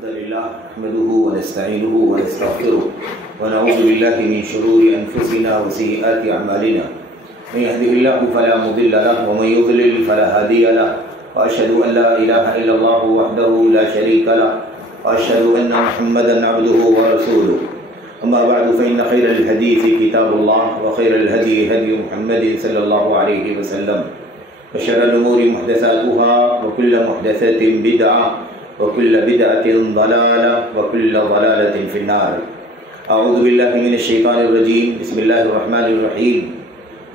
الحمد لله نحمده ونستعينه ونستغفره ونعوذ بالله من شرور أنفسنا وسيئات أعمالنا من يهده الله فلا مضل له ومن يضلل فلا هادي له وأشهد أن لا إله إلا الله وحده لا شريك له وأشهد أن محمدا عبده ورسوله أما بعد فإن خير الحديث كتاب الله وخير الهدي هدي محمد صلى الله عليه وسلم وشر الأمور محدثاتها وكل محدثة بدعة وكل بدعة ضلالة وكل ضلالة في النار. أعوذ بالله من الشيطان الرجيم. بسم الله الرحمن الرحيم.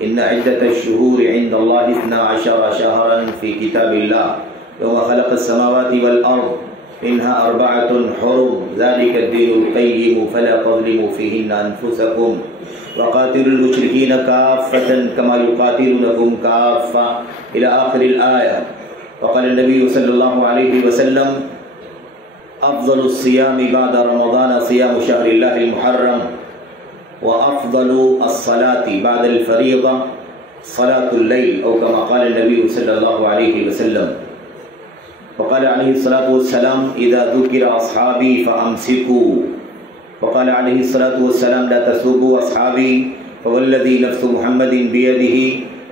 إن عدة الشهور عند الله 12 شهرا في كتاب الله يوم خلق السماوات والأرض منها 4 حرم ذلك الدين القيم فلا تظلموا فيهن أنفسكم وقاتلوا المشركين كافة كما يقاتلونكم كافة إلى آخر الآية. وقال النبي صلى الله عليه وسلم أفضل الصيام بعد رمضان صيام شهر الله المحرم وأفضل الصلاة بعد الفريضة صلاة الليل أو كما قال النبي صلى الله عليه وسلم. وقال عليه الصلاة والسلام إذا ذكر أصحابي فأمسكوا. وقال عليه الصلاة والسلام لا تسبوا أصحابي فوالذي نفس محمد بيده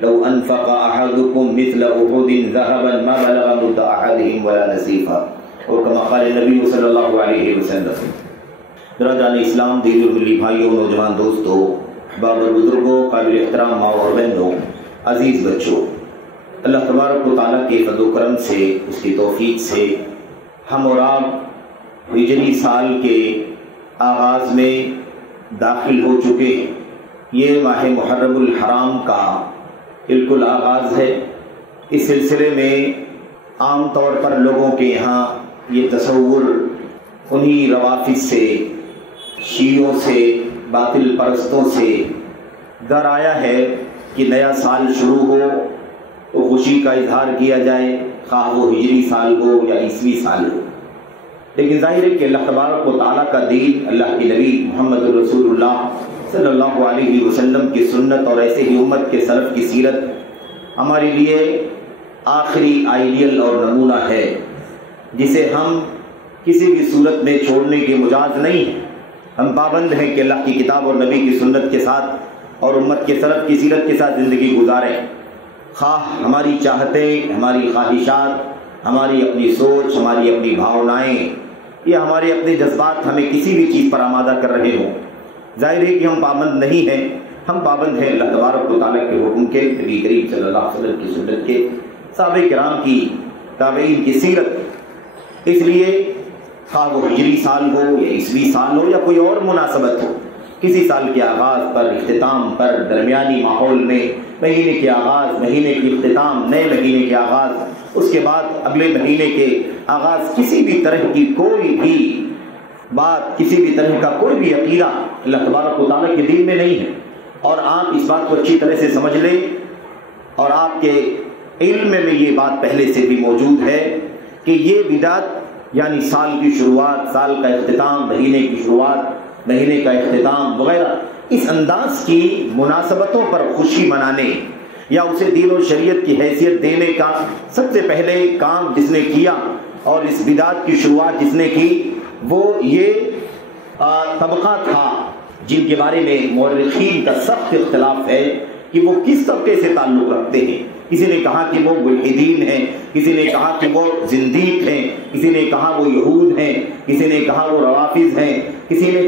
لو أنفق أحدكم مثل أحد ذهبا ما بلغ مد أحدهم ولا نصيفا اور كما قال النبی صلی اللہ علیہ وسلم. برادران اسلام، دین الملی بھائیوں، نوجوان دوستوں، احباب اور بزرگوں، قابل احترام ماں اور بہنوں، عزیز بچوں، اللہ تبارک و تعالیٰ کے فضل و کرم سے، اس کی توفیق سے ہم اور آپ ہجری سال کے آغاز میں داخل ہو چکے ہیں. یہ ماہ محرم الحرام کا بالکل آغاز ہے. اس سلسلے میں عام طور پر لوگوں کے یہاں یہ تصور انہی روافض سے، شیعوں سے، باطل پرستوں سے در آیا ہے کہ نیا سال شروع ہو تو خوشی کا اظہار کیا جائے، خواہ وہ ہجری سال ہو یا عیسوی سال ہو. لیکن ظاہر ہے کہ اللہ تبارک و تعالیٰ کا دین، اللہ کے نبی محمد رسول اللہ صلی اللہ علیہ وسلم کی سنت اور ایسے ہی امت کے سلف کی سیرت ہمارے لیے آخری آئیڈیل اور نمونہ ہے، جسے ہم کسی بھی صورت میں چھوڑنے کے مجاز نہیں ہیں. ہم پابند ہیں کہ اللہ کی کتاب اور نبی کی سنت کے ساتھ اور امت کے سلف کی سیرت کے ساتھ زندگی گزاریں، خواہ ہماری چاہتیں، ہماری خواہشات، ہماری اپنی سوچ، ہماری اپنی بھاونائیں یا ہمارے اپنے جذبات ہمیں کسی بھی چیز پر آمادہ کر رہے ہوں. ظاہر ہے کہ ہم پابند نہیں ہیں. ہم پابند ہیں اللہ تبارک و تعالیٰ کے حکم کے، نبی کریم صلی اللہ علیہ وسلم کی سنت کے، صحابہ کرام کی، تابعین کی سیرت. اس لیے خواہ وہ ہجری سال ہو یا عیسوی سال ہو یا کوئی اور مناسبت ہو، کسی سال کے آغاز پر، اختتام پر، درمیانی ماحول میں، مہینے کے آغاز، مہینے کی اختتام، نئے مہینے کے آغاز، اس کے بعد اگلے مہینے کے آغاز، کسی بھی طرح کی کوئی بھی بات، کسی بھی طرح کا کوئی بھی عقیدہ اللہ تبارک و تعالیٰ کے دین میں نہیں ہے. اور آپ اس بات کو اچھی طرح سے سمجھ لیں، اور آپ کے علم میں یہ بات پہلے سے بھی موجود ہے کہ یہ بدعت یعنی سال کی شروعات، سال کا اختتام، مہینے کی شروعات، مہینے کا اختتام وغیرہ، اس انداز کی مناسبتوں پر خوشی منانے یا اسے دین و شریعت کی حیثیت دینے کا سب سے پہلے کام جس نے کیا اور اس بدعت کی شروعات جس نے کی، وہ یہ طبقہ تھا جن کے بارے میں مورخین کا سخت اختلاف ہے کہ وہ کس طبقے سے تعلق رکھتے ہیں. کسی نے کہا کہ وہ ملحدین ہیں، کسی نے کہا کہ وہ زندیق ہیں، کسی نے کہا وہ یہود ہیں، کسی نے کہا وہ روافض ہیں، کسی نے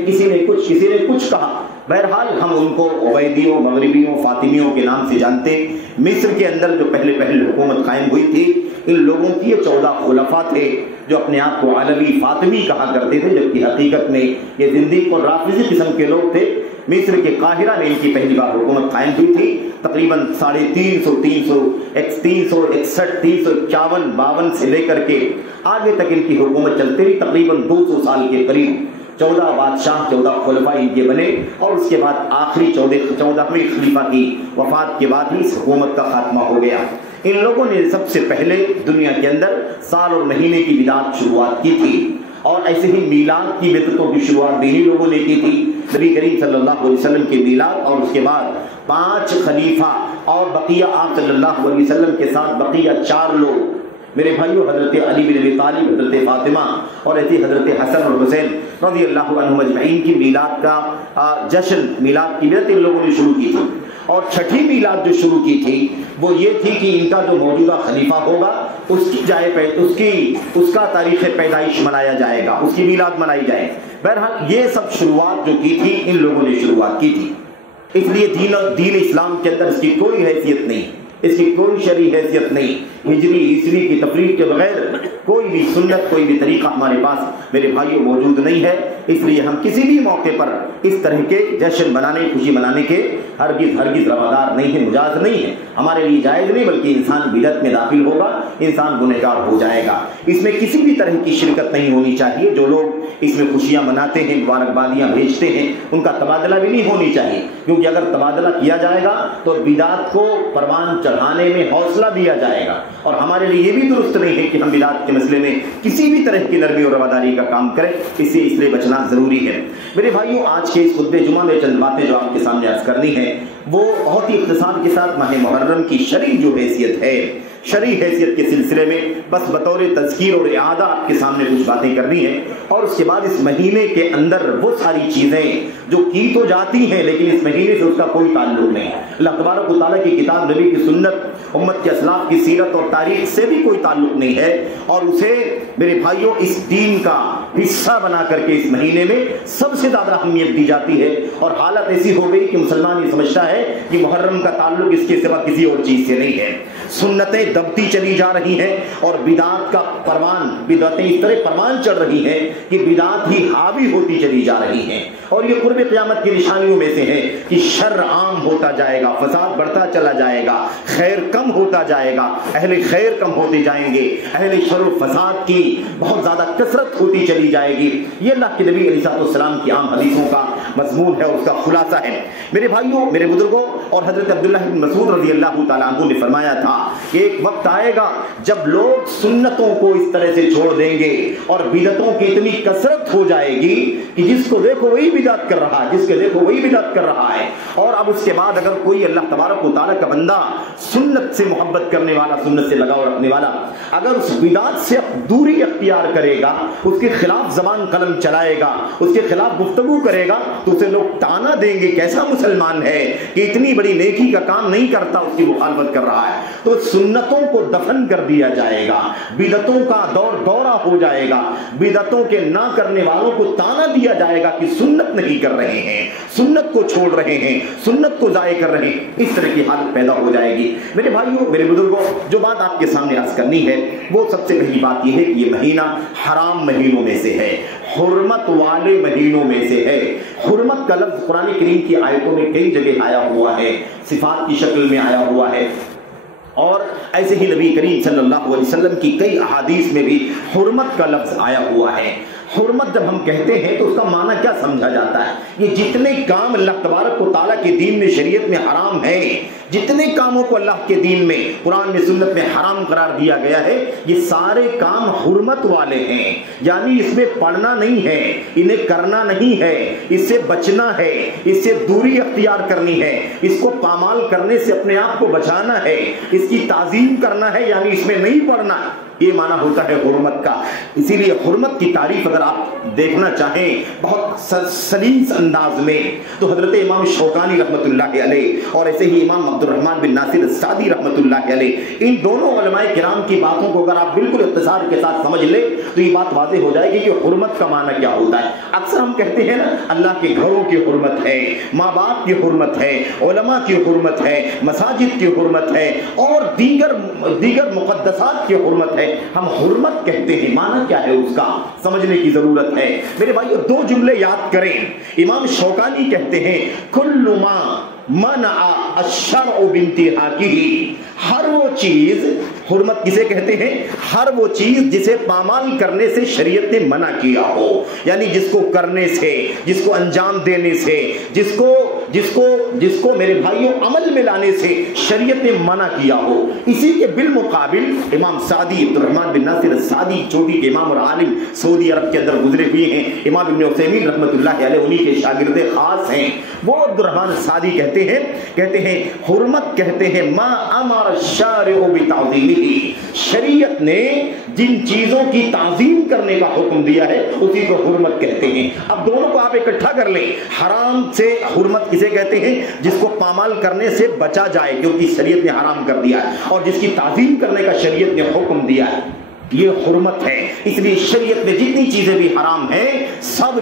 کچھ کہا. بہرحال ہم ان کو عبیدیوں، مغربیوں، فاطمیوں کے نام سے جانتے. مصر کے اندر جو پہلے حکومت قائم ہوئی تھی، ان لوگوں کی یہ 14 خلفاء تھے جو اپنے آپ کو عالمی فاطمی کہا کرتے تھے، جبکہ حقیقت میں یہ زندیق اور رافضی قسم کے لوگ تھے. مصر کے قاہرہ میں ان کی پہلی بار حکومت قائم ہوئی تھی. تقریباً 351 سے لے کر کے آگے تک ان کی حکومت چلتی رہی. تقریباً 200 سال کے قریب 14 بادشاہ، 14 خلفاء ان کے بنے، اور اس کے بعد آخری 14ویں خلیفہ کی وفات کے بعد ہی اس حکومت کا خاتمہ ہو گیا. ان لوگوں نے سب سے پہلے دنیا کے اندر سال اور مہینے کی بدعت شروعات کی تھی، اور ایسے ہی میلاد کی بدعتوں کی شروعات بھی انہی لوگوں نے کی تھی. نبی کریم صلی اللہ علیہ وسلم کے میلاد اور اس کے بعد 5 خلیفہ اور بقیہ آپ صلی اللہ علیہ وسلم کے ساتھ بقیہ 4 لوگ میرے بھائیو، حضرت علی بن ابی طالب، حضرت فاطمہ اور ایسی حضرت حسن اور حسین رضی اللہ عنہم اجمعین کی میلاد کا جشن، میلاد کی بدعت ان لوگوں نے شروع کی تھی. اور چھٹی میلاد جو شروع کی تھی وہ یہ تھی کہ ان کا جو موجودہ خلیفہ ہوگا اس کا تاریخ پیدائش منایا جائے گا، اس کی میلاد منائی جائے. بہرحال یہ سب شروعات جو کی تھی ان لوگوں نے شروعات کی تھی. اس لیے دین اسلام کے اندر اس کی کوئی حیثیت نہیں، اس کی کوئی شرعی حیثیت نہیں. ہجری عیسوی کی تفریق کے بغیر کوئی بھی سنت، کوئی بھی طریقہ ہمارے پاس میرے بھائیوں موجود نہیں ہے. اس لیے ہم کسی بھی موقع پر اس طرح کے جشن منانے، خوشی منانے کے ہرگز روادار نہیں ہیں، مجاز نہیں ہے، ہمارے لیے جائز نہیں. بلکہ انسان بدعت میں داخل ہوگا، انسان گنہگار ہو جائے گا. اس میں کسی بھی طرح کی شرکت نہیں ہونی چاہیے. جو لوگ اس میں خوشیاں مناتے ہیں، مبارکبادیاں بھیجتے ہیں، ان کا تبادلہ بھی نہیں ہونی چاہیے. کیونکہ اگر تبادلہ کیا جائے گا تو بدعت کو پروان چڑھانے میں حوصلہ دیا جائے گا. اور ہمارے لیے یہ بھی درست نہیں ہے کہ ہم بدعت کے مسئلے میں کسی بھی طرح کی نرمی اور رواداری کا کام کریں. اس لیے بچنا ضروری ہے. میرے بھائیوں، آج کے اس خطبہ جمعہ میں چند باتیں جو آپ کے سامنے عرض کرنی ہے وہ بہت ہی اختصار کے ساتھ ماہ محرم کی شرعی جو حیثیت ہے، شرعی حیثیت کے سلسلے میں بس بطور تذکیر اور اعادہ آپ کے سامنے کچھ باتیں کرنی ہیں. اور اس کے بعد اس مہینے کے اندر وہ ساری چیزیں جو کی تو جاتی ہیں لیکن اس مہینے سے اس کا کوئی تعلق نہیں. اللہ تبارک و تعالیٰ کی کتاب، نبی کی سنت، امت کے اسلاف کی سیرت اور تاریخ سے بھی کوئی تعلق نہیں ہے. اور اسے میرے بھائیوں اس دین کا حصہ بنا کر کے اس مہینے میں سب سے زیادہ اہمیت دی جاتی ہے. اور حالت ایسی ہو گئی کہ مسلمان یہ سمجھتا ہے کہ محرم کا تعلق اس کے سوا کسی اور چیز سے نہیں ہے. سنتیں دبتی چلی جا رہی ہیں اور بدعات کا بدعتیں اس طرح پروان چڑھ رہی ہیں کہ بدعات ہی حاوی ہوتی چلی جا رہی ہیں. اور یہ قرب قیامت کی نشانیوں میں سے ہے کہ شر عام ہوتا جائے گا، فساد بڑھتا چلا جائے گا، خیر کم ہوتا جائے گا، اہل خیر کم ہوتے جائیں گے، اہل شر و فساد کی بہت زیادہ کثرت ہوتی چلی جائے گی. یہ اللہ کے نبی علیہ السلام کی عام حدیثوں کا مضمون ہے، اس کا خلاصہ ہے. میرے بھائیوں، میرے بزرگوں، اور حضرت عبداللہ بن مسعود رضی اللہ تعالیٰ عنہ نے فرمایا تھا کہ ایک وقت آئے گا جب لوگ سنتوں کو اس طرح سے چھوڑ دیں گے اور بدعتوں کی اتنی کثرت ہو جائے گی کہ جس کو دیکھو وہی بدعت کر رہا ہے، جس کے دیکھو وہی بدعت کر رہا ہے. اور اب اس کے بعد اگر کوئی اللہ تبارک و تعالیٰ کا بندہ سنت سے محبت کرنے والا، سنت سے لگاؤ رکھنے والا، اگر اس بدعت سے دوری اختیار کرے گا، اس کے خلاف زبان قلم چلائے گا، اس کے خلاف گفتگو کرے گا، تو اسے لوگ تانا دیں گے کیسا مسلمان ہے کہ اتنی بڑی نیکی کا کام نہیں کرتا، اس کی مخالفت کر رہا ہے. تو سنتوں کو دفن کر دیا جائے گا، بدعتوں کا دورہ ہو جائے گا، بدعتوں کے نہ کرنے والوں کو تانا دیا جائے گا کہ سنت نہیں کر رہے ہیں، سنت کو چھوڑ رہے ہیں، سنت کو ضائع کر رہے ہیں. اس طرح کی حالت پیدا ہو جائے گی. میرے بھائیوں، میرے بزرگوں، جو بات آپ کے سامنے عرض کرنی ہے وہ سب سے پہلی بات یہ ہے کہ یہ مہینہ حرام مہینوں میں سے ہے، حرمت والے مہینوں میں سے ہے. حرمت کا لفظ قرآن کریم کی آیتوں میں کئی جگہ آیا ہوا ہے، صفات کی شکل میں آیا ہوا ہے، اور ایسے ہی نبی کریم صلی اللہ علیہ وسلم کی کئی احادیث میں بھی حرمت کا لفظ آیا ہوا ہے. حرمت جب ہم کہتے ہیں تو اس کا معنی کیا سمجھا جاتا ہے؟ یہ جتنے کام اللہ تبارک و تعالیٰ کے دین میں، شریعت میں حرام ہیں، جتنے کاموں کو اللہ کے دین میں، قرآن میں، سنت میں حرام قرار دیا گیا ہے، یہ سارے کام حرمت والے ہیں. یعنی اس میں پڑھنا نہیں ہے، انہیں کرنا نہیں ہے، اس سے بچنا ہے، اس سے دوری اختیار کرنی ہے، اس کو پامال کرنے سے اپنے آپ کو بچانا ہے، اس کی تعظیم کرنا ہے، یعنی اس میں نہیں پڑھنا. یہ معنی ہوتا ہے حرمت کا. اسی لیے حرمت کی تعریف اگر آپ دیکھنا چاہیں بہت سلیس انداز میں تو حضرت امام شوکانی رحمۃ اللہ علیہ اور ایسے ہی امام عبد الرحمن بن ناصر السعدی رحمۃ اللہ علیہ، ان دونوں علماء کرام کی باتوں کو اگر آپ بالکل اختصار کے ساتھ سمجھ لیں تو یہ بات واضح ہو جائے گی کہ حرمت کا معنی کیا ہوتا ہے. اکثر ہم کہتے ہیں نا، اللہ کے گھروں کی حرمت ہے، ماں باپ کی حرمت ہے، علماء کی حرمت ہے، مساجد کی حرمت ہے، اور دیگر مقدسات کی حرمت ہے. ہم حرمت کہتے ہیں، معنی کیا ہے اس کا سمجھنے کی ضرورت ہے. میرے بھائیو، دو جملے یاد کریں. امام شوکانی کہتے ہیں کل ما منع الشرع بانتہاکہ، ہر وہ چیز، حرمت کسے کہتے ہیں؟ ہر وہ چیز جسے پامال کرنے سے شریعت نے منع کیا ہو، یعنی جس کو کرنے سے، جس کو انجام دینے سے، جس کو میرے بھائیوں عمل میں لانے سے شریعت نے منع کیا ہو. اسی کے بالمقابل امام سعدی، عبد الرحمن بن ناصر السعدی، چوٹی کے امام اور عالم، سعودی عرب کے اندر گزرے ہوئے ہیں، امام ابن عثیمین رحمۃ اللہ علیہ انہی کے شاگرد خاص ہیں. وہ عبد الرحمن السعدی کہتے ہیں حرمت کہتے ہیں ما امر الشارع بتعظیمہ، شریعت نے جن چیزوں کی تعظیم کرنے کا حکم دیا ہے اسی کو حرمت کہتے ہیں۔ اب دونوں کو آپ اکٹھا کر لیں، حرام سے حرمت کسے کہتے ہیں؟ جس کو پامال کرنے سے بچا جائے کیونکہ شریعت نے حرام کر دیا ہے، اور جس کی تعظیم کرنے کا شریعت نے حکم دیا ہے، یہ حرمت ہے۔ اس لیے شریعت میں جتنی چیزیں بھی حرام ہیں سب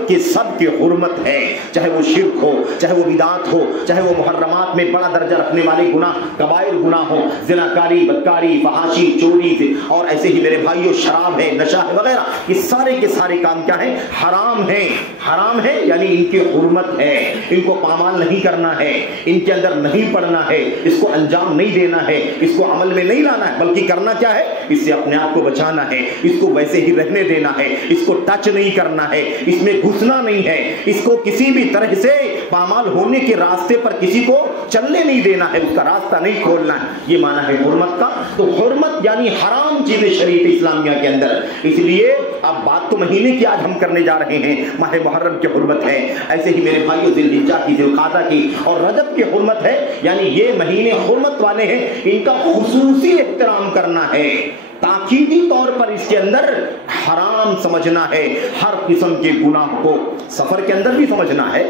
کے حرمت ہے، چاہے وہ شرک ہو، چاہے وہ بدعات ہو، چاہے وہ محرمات میں بڑا درجہ رکھنے والے گناہ، کبائر گناہ ہو، زناکاری، بدکاری، فحاشی، چوری، اور ایسے ہی میرے بھائیوں شراب ہے، نشہ ہے وغیرہ، یہ سارے کے سارے کام کیا ہیں؟ حرام ہیں۔ حرام ہے یعنی ان کی حرمت ہے، ان کو پامال نہیں کرنا ہے، ان کے اندر نہیں پڑنا ہے، اس کو انجام نہیں دینا ہے، اس کو عمل میں نہیں لانا ہے، بلکہ کرنا کیا ہے؟ اس سے اپنے آپ کو بچانا ہے، اس کو ویسے ہی رہنے دینا ہے، اس کو ٹچ نہیں کرنا ہے، اس میں گھسنا نہیں ہے، اس کو کسی بھی طرح سے پامال ہونے کے راستے پر کسی کو چلنے نہیں دینا ہے، اس کا راستہ نہیں کھولنا ہے۔ یہ معنی ہے حرمت کا۔ تو حرمت یعنی حرام چیزیں شریعت اسلامیہ کے اندر۔ اس لیے اب بات تو مہینے کی آج ہم کرنے جا رہے ہیں، ماہ محرم کی حرمت ہے، ایسے ہی میرے بھائیوں ذی الحجہ کی، ذی القعدہ کی اور رجب کی حرمت ہے، یعنی یہ مہینے حرمت والے ہیں، ان کا خصوصی احترام کرنا ہے۔ تاکیدی طور پر اس کے اندر حرام سمجھنا ہے، ہر قسم کے گناہ کو سفر کے اندر بھی سمجھنا ہے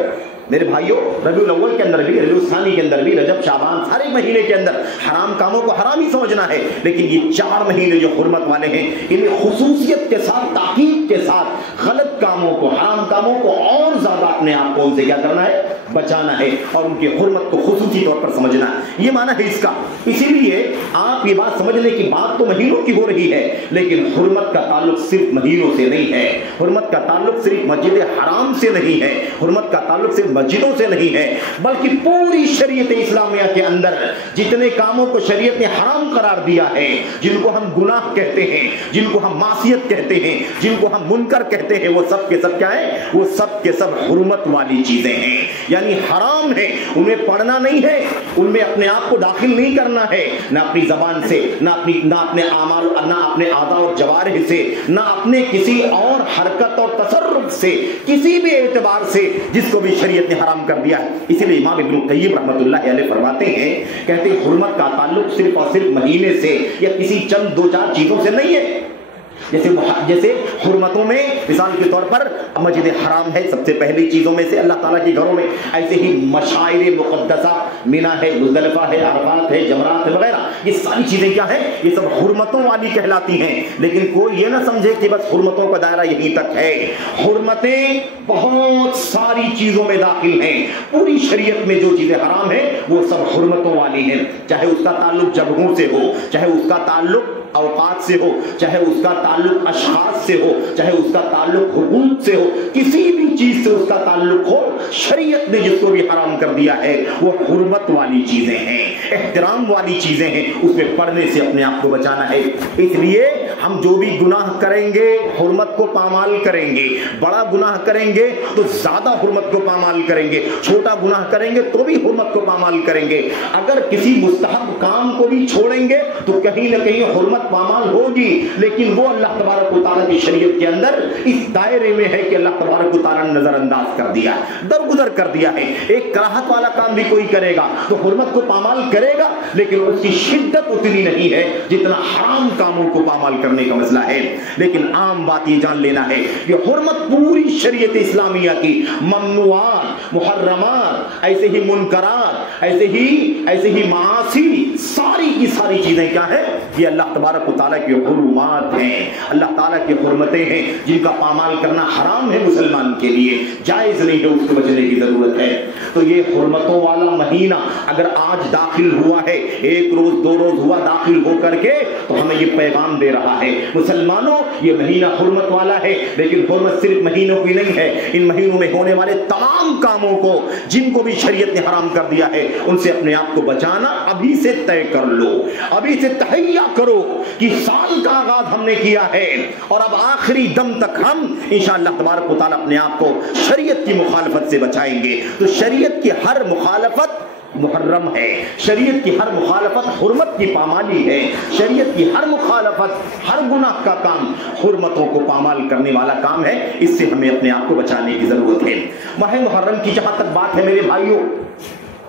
میرے بھائیوں، ربیع الاول کے اندر بھی، ربیع الثانی کے اندر بھی، رجب، شعبان، ہر ایک مہینے کے اندر حرام کاموں کو حرام ہی سمجھنا ہے، لیکن یہ 4 مہینے جو حرمت والے ہیں انہیں خصوصیت کے ساتھ، تاکید کے ساتھ غلط کاموں کو، حرام کاموں کو اور زیادہ اپنے آپ کو ان سے کیا کرنا ہے؟ بچانا ہے، اور ان کی حرمت کو خصوصی طور پر سمجھنا ہے۔ یہ معنی ہے اس کا۔ اسی لیے آپ یہ بات سمجھنے کی بات تو مہینوں کی ہو رہی ہے، لیکن حرمت کا تعلق صرف مہینوں سے نہیں ہے، حرمت کا تعلق صرف مسجد حرام سے نہیں ہے، حرمت کا تعلق صرف مسجدوں سے نہیں ہے، بلکہ پوری شریعت اسلامیہ کے اندر جتنے کاموں کو شریعت نے حرام قرار دیا ہے، جن کو ہم گناہ کہتے ہیں، جن کو ہم معصیت کہتے ہیں، جن کو ہم منکر کہتے ہیں، وہ سب کے سب کیا ہیں؟ وہ سب کے سب حرمت والی چیزیں ہیں، یعنی حرام ہے، انہیں پڑھنا نہیں ہے، ان میں اپنے آپ کو داخل نہیں کرنا ہے، نہ اپنی زبان سے، نہ اپنے اعمال، نہ اپنے اعضاء اور جوارح سے، نہ اپنے کسی اور حرکت اور تصرف سے، کسی بھی اعتبار سے جس کو بھی شریعت نے حرام کر دیا ہے۔ اسی لیے امام ابن القیم رحمۃ اللہ علیہ فرماتے ہیں، کہتے ہیں حرمت کا تعلق صرف اور صرف مہینے سے یا کسی چند 2-4 چیزوں سے نہیں ہے۔ جیسے حرمتوں میں مثال کے طور پر مسجد حرام ہے سب سے پہلی چیزوں میں سے اللہ تعالیٰ کے گھروں میں، ایسے ہی مشاعر مقدسہ، منی ہے، مزدلفہ ہے، عرفات ہے، جمرات ہے وغیرہ، یہ ساری چیزیں کیا ہیں؟ یہ سب حرمتوں والی کہلاتی ہیں۔ لیکن کوئی یہ نہ سمجھے کہ بس حرمتوں کا دائرہ یہیں تک ہے، حرمتیں بہت ساری چیزوں میں داخل ہیں۔ پوری شریعت میں جو چیزیں حرام ہیں وہ سب حرمتوں والی ہیں، چاہے اس کا تعلق جگہوں سے ہو، چاہے اس کا تعلق اوقات سے ہو، چاہے اس کا تعلق اشخاص سے ہو، چاہے اس کا تعلق حقوق سے ہو، کسی بھی چیز سے اس کا تعلق ہو، شریعت نے جس کو بھی حرام کر دیا ہے وہ حرمت والی چیزیں ہیں، احترام والی چیزیں ہیں، اس میں پڑھنے سے اپنے آپ کو بچانا ہے۔ اس لیے ہم جو بھی گناہ کریں گے حرمت کو پامال کریں گے، بڑا گناہ کریں گے تو زیادہ حرمت کو پامال کریں گے، چھوٹا گناہ کریں گے تو بھی حرمت کو پامال کریں گے۔ اگر کسی مستحب کام کو بھی چھوڑیں گے تو کہیں نہ کہیں حرمت پامال ہوگی، لیکن وہ اللہ تبارک و تعالیٰ کی شریعت کے اندر اس دائرے میں ہے کہ اللہ تبارک و تعالیٰ نے نظر انداز کر دیا، درگزر کر دیا ہے۔ ایک کراہت والا کام بھی کوئی کرے گا تو حرمت کو پامال کرے گا، لیکن اس کی شدت اتنی نہیں ہے جتنا حرام کاموں کو پامال کرنے کا مسئلہ ہے۔ لیکن عام بات یہ جان لینا ہے کہ حرمت پوری شریعت اسلامیہ کی ممنوعات، محرمات، ایسے ہی منکرات، ایسے ہی معاصی، ساری کی ساری چیزیں کیا ہیں؟ یہ اللہ تبارک و تعالیٰ کی حرمات ہیں، اللہ تعالیٰ کی حرمتیں ہیں جن کا پامال کرنا حرام ہے، مسلمان کے لیے جائز نہیں ہے، اس کو بچنے کی ضرورت ہے۔ تو یہ حرمتوں والا مہینہ اگر آج داخل ہوا ہے، 1 روز 2 روز ہوا داخل ہو کر کے، تو ہمیں یہ پیغام دے رہا ہے مسلمانوں یہ مہینہ حرمت والا ہے، لیکن حرمت صرف مہینوں کی نہیں ہے، ان مہینوں میں ہونے والے تمام کاموں کو جن کو بھی شریعت نے حرام کر دیا ہے ان سے اپنے آپ کو بچانا ابھی سے طے کر لو، ابھی سے تہیا کرو کہ سال کا آغاز ہم نے کیا ہے اور اب آخری دم تک ہم انشاءاللہ تبارک و تعالیٰ اپنے آپ کو شریعت کی مخالفت سے بچائیں گے۔ تو شریعت کی ہر مخالفت محرم ہے، شریعت کی ہر مخالفت حرمت کی پامالی ہے، شریعت کی ہر مخالفت، ہر گناہ کا کام حرمتوں کو پامال کرنے والا کام ہے، اس سے ہمیں اپنے آپ کو بچانے کی ضرورت ہے۔ ماہ محرم کی جہاں تک بات ہے میرے بھائیوں،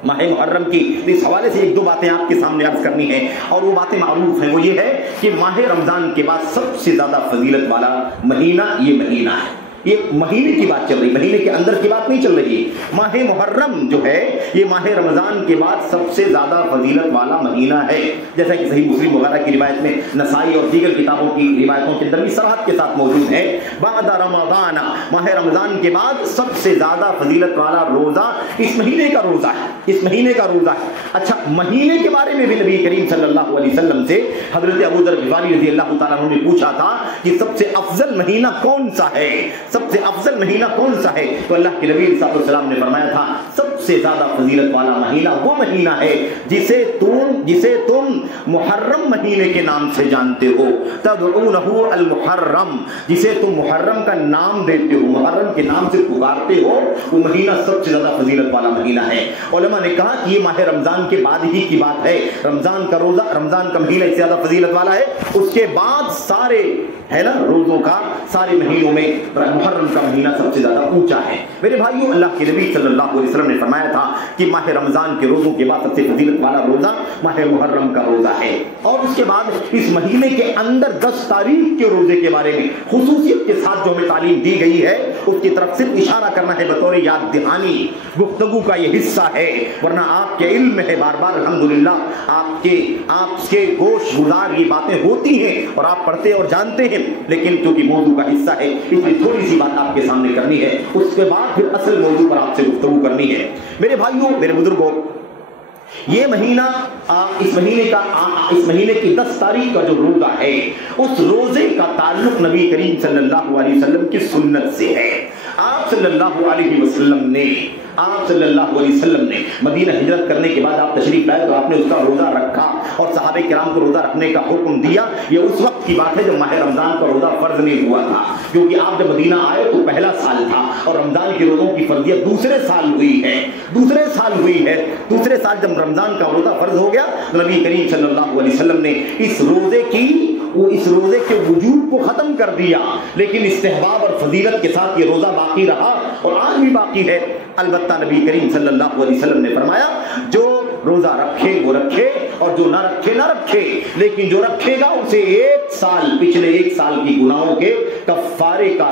ماہ محرم کی. اس حوالے سے ایک دو باتیں آپ کے سامنے عرض کرنی ہیں اور وہ باتیں معروف ہیں. وہ یہ ہے کہ ماہ رمضان کے بعد سب سے زیادہ فضیلت والا مہینہ یہ مہینہ ہے. یہ مہینے کی بات چل رہی, مہینے کے اندر کی بات نہیں چل رہی. ماہ محرم جو ہے یہ ماہ رمضان کے بعد سب سے زیادہ فضیلت والا مہینہ ہے, جیسا کہ صحیح مسلم وغیرہ کی روایت میں, نسائی اور دیگر کتابوں کی روایتوں کے اندر بھی صراحت کے ساتھ موجود ہے. بعد رمضان, ماہ رمضان کے بعد سب سے زیادہ فضیلت والا روزہ اس مہینے کا روزہ ہے, اس مہینے کا روزہ ہے. اچھا, مہینے کے بارے میں بھی نبی کریم صلی اللہ علیہ وسلم سے حضرت ابو ذر غفاری رضی اللہ تعالیٰ عنہ نے پوچھا تھا کہ سب سے افضل مہینہ کون سا ہے, سب سے افضل مہینہ کون سا ہے؟ تو اللہ کے نبی صلی اللہ علیہ وسلم نے فرمایا تھا سب سے زیادہ فضیلت والا مہینہ وہ مہینہ ہے جسے تم محرم مہینے کے نام سے جانتے ہو. تدعونہ المحرم, جسے تم محرم کا نام دیتے ہو, محرم کے نام سے پکارتے ہو, وہ مہینہ سب سے زیادہ فضیلت والا مہینہ ہے. علماء نے کہا کہ یہ ماہ رمضان کے بعد ہی کی بات ہے. رمضان کا روزہ, رمضان کا مہینہ اس سے زیادہ فضیلت والا ہے. اس کے بعد سارے ہے نا روزوں کا, سارے مہینوں میں محرم کا مہینہ سب سے زیادہ اونچا ہے. میرے بھائیوں, اللہ کے نبی صلی اللہ علیہ وسلم نے فرمایا تھا کہ ماہ رمضان کے روزوں کے بعد سب سے فضیلت والا روزہ ماہ محرم کا روزہ ہے. اور اس کے بعد اس مہینے کے اندر 10 تاریخ کے روزے کے بارے میں خصوصیت کے ساتھ جو ہمیں تعلیم دی گئی ہے اس کی طرف صرف اشارہ کرنا ہے بطور یاد دہانی. گفتگو کا یہ حصہ ہے, ورنہ آپ کے علم میں ہے بار بار الحمدللہ آپ کے گوش گزار یہ باتیں ہوتی ہیں اور آپ پڑھتے اور جانتے ہیں, لیکن کیونکہ موضوع کا حصہ ہے اس لیے تھوڑی سی بات آپ کے سامنے کرنی ہے, اس کے بعد پھر اصل موضوع پر آپ سے گفتگو کرنی ہے. میرے بھائیوں, میرے بزرگوں, یہ مہینہ اس مہینے کی 10 تاریخ کا جو روزہ ہے اس روزے کا تعلق نبی کریم صلی اللہ علیہ وسلم کی سنت سے ہے. آپ صلی اللہ علیہ وسلم نے مدینہ ہجرت کرنے کے بعد آپ تشریف لائے تو آپ نے اس کا روزہ رکھا اور صحابہ کرام کو روزہ رکھنے کا حکم دیا. یہ اس وقت کی بات ہے جب ماہ رمضان کا روزہ فرض نہیں ہوا تھا, کیونکہ آپ جب مدینہ آئے تو پہلا سال تھا اور رمضان کے روزوں کی فرضیت دوسرے سال ہوئی ہے. دوسرے سال جب رمضان کا روزہ فرض ہو گیا تو نبی کریم صلی اللہ علیہ وسلم نے اس روزے کے وجوب کو ختم کر دیا, لیکن استحباب اور فضیلت کے ساتھ یہ روزہ باقی رہا اور آج بھی باقی ہے. البتہ نبی کریم صلی اللہ علیہ وسلم نے فرمایا جو روزہ رکھے وہ رکھے اور جو نہ رکھے نہ رکھے, لیکن جو رکھے گا اسے پچھلے ایک سال کی گناہوں کے کفارے کا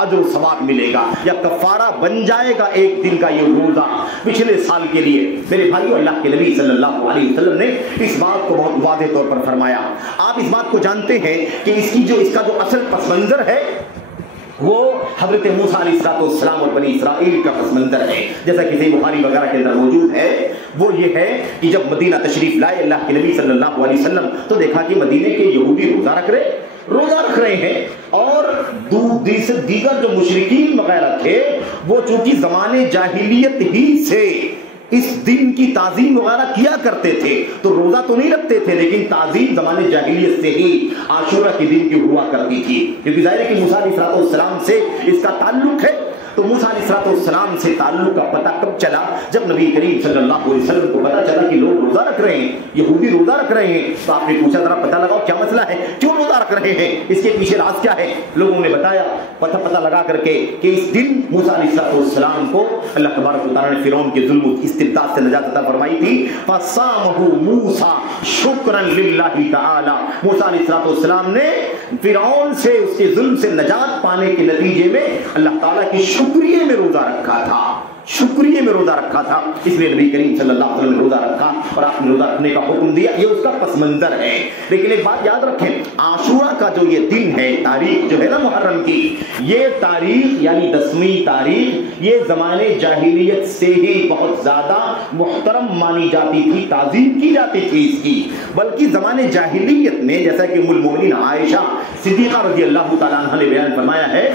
اجر و ثواب ملے گا, یا کفارہ بن جائے گا ایک دن کا یہ روزہ پچھلے سال کے لیے. میرے بھائیو, اللہ کے نبی صلی اللہ علیہ وسلم نے اس بات کو بہت واضح طور پر فرمایا. آپ اس بات کو جانتے ہیں کہ اس کا جو اصل پس منظر ہے وہ حضرت موسیٰ علیہ السلام اور بنی اسرائیل کا پس منظر ہے, جیسا کہ صحیح بخاری وغیرہ کے اندر موجود ہے. وہ یہ ہے کہ جب مدینہ تشریف لائے اللہ کے نبی صلی اللہ علیہ وسلم تو دیکھا کہ مدینے کے یہودی روزہ رکھ رہے ہیں اور دیگر جو مشرکین وغیرہ تھے وہ چونکہ زمانے جاہلیت ہی سے اس دن کی تعظیم وغیرہ کیا کرتے تھے تو روزہ تو نہیں رکھتے تھے, لیکن تعظیم زمانے جاہلیت سے ہی عاشورہ کے دن کی ہوا کرتی تھی, کیونکہ ظاہر ہے کہ موسیٰ علیہ السلام سے اس کا تعلق ہے. تو موسیٰ علیہ السلام سے تعلق کا پتہ کب چلا؟ جب نبی کریم صلی اللہ علیہ وسلم کو پتہ چلا کہ لوگ روزہ رکھ رہے ہیں, یہودی روزہ رکھ رہے ہیں, تو آپ نے پوچھا ذرا پتہ لگاؤ کیا مسئلہ ہے, کیوں روزہ رکھ رہے ہیں, اس کے پیچھے راز کیا ہے. لوگوں نے بتایا پتہ لگا کر کے کہ اس دن موسیٰ علیہ السلام کو اللہ تبارک و تعالیٰ نے فرعون کے ظلم و استبداد سے نجات عطا فرمائی تھی. فصامہ موسیٰ شکرا للہ تعالی, موسیٰ علیہ السلام نے فرعون سے اس کے ظلم سے نجات پانے کے نتیجے میں اللہ تعالیٰ کی شکریہ میں روزہ رکھا تھا. اس لیے نبی کریم صلی اللہ علیہ وسلم نے روزہ رکھا اور آپ نے روزہ رکھنے کا حکم دیا. یہ اس کا پس منظر ہے. لیکن ایک بات یاد رکھیں, عاشورہ کا جو یہ دن ہے, تاریخ جو ہے نا محرم کی, یہ تاریخ یعنی 10ویں تاریخ یہ زمانے جاہلیت سے ہی بہت زیادہ محترم مانی جاتی تھی, تعظیم کی جاتی تھی اس کی. بلکہ زمانے جاہلیت میں جیسا کہ ام المؤمنین عائشہ صدیقہ رضی اللہ تعالیٰ عنہ نے بیان فرمایا ہے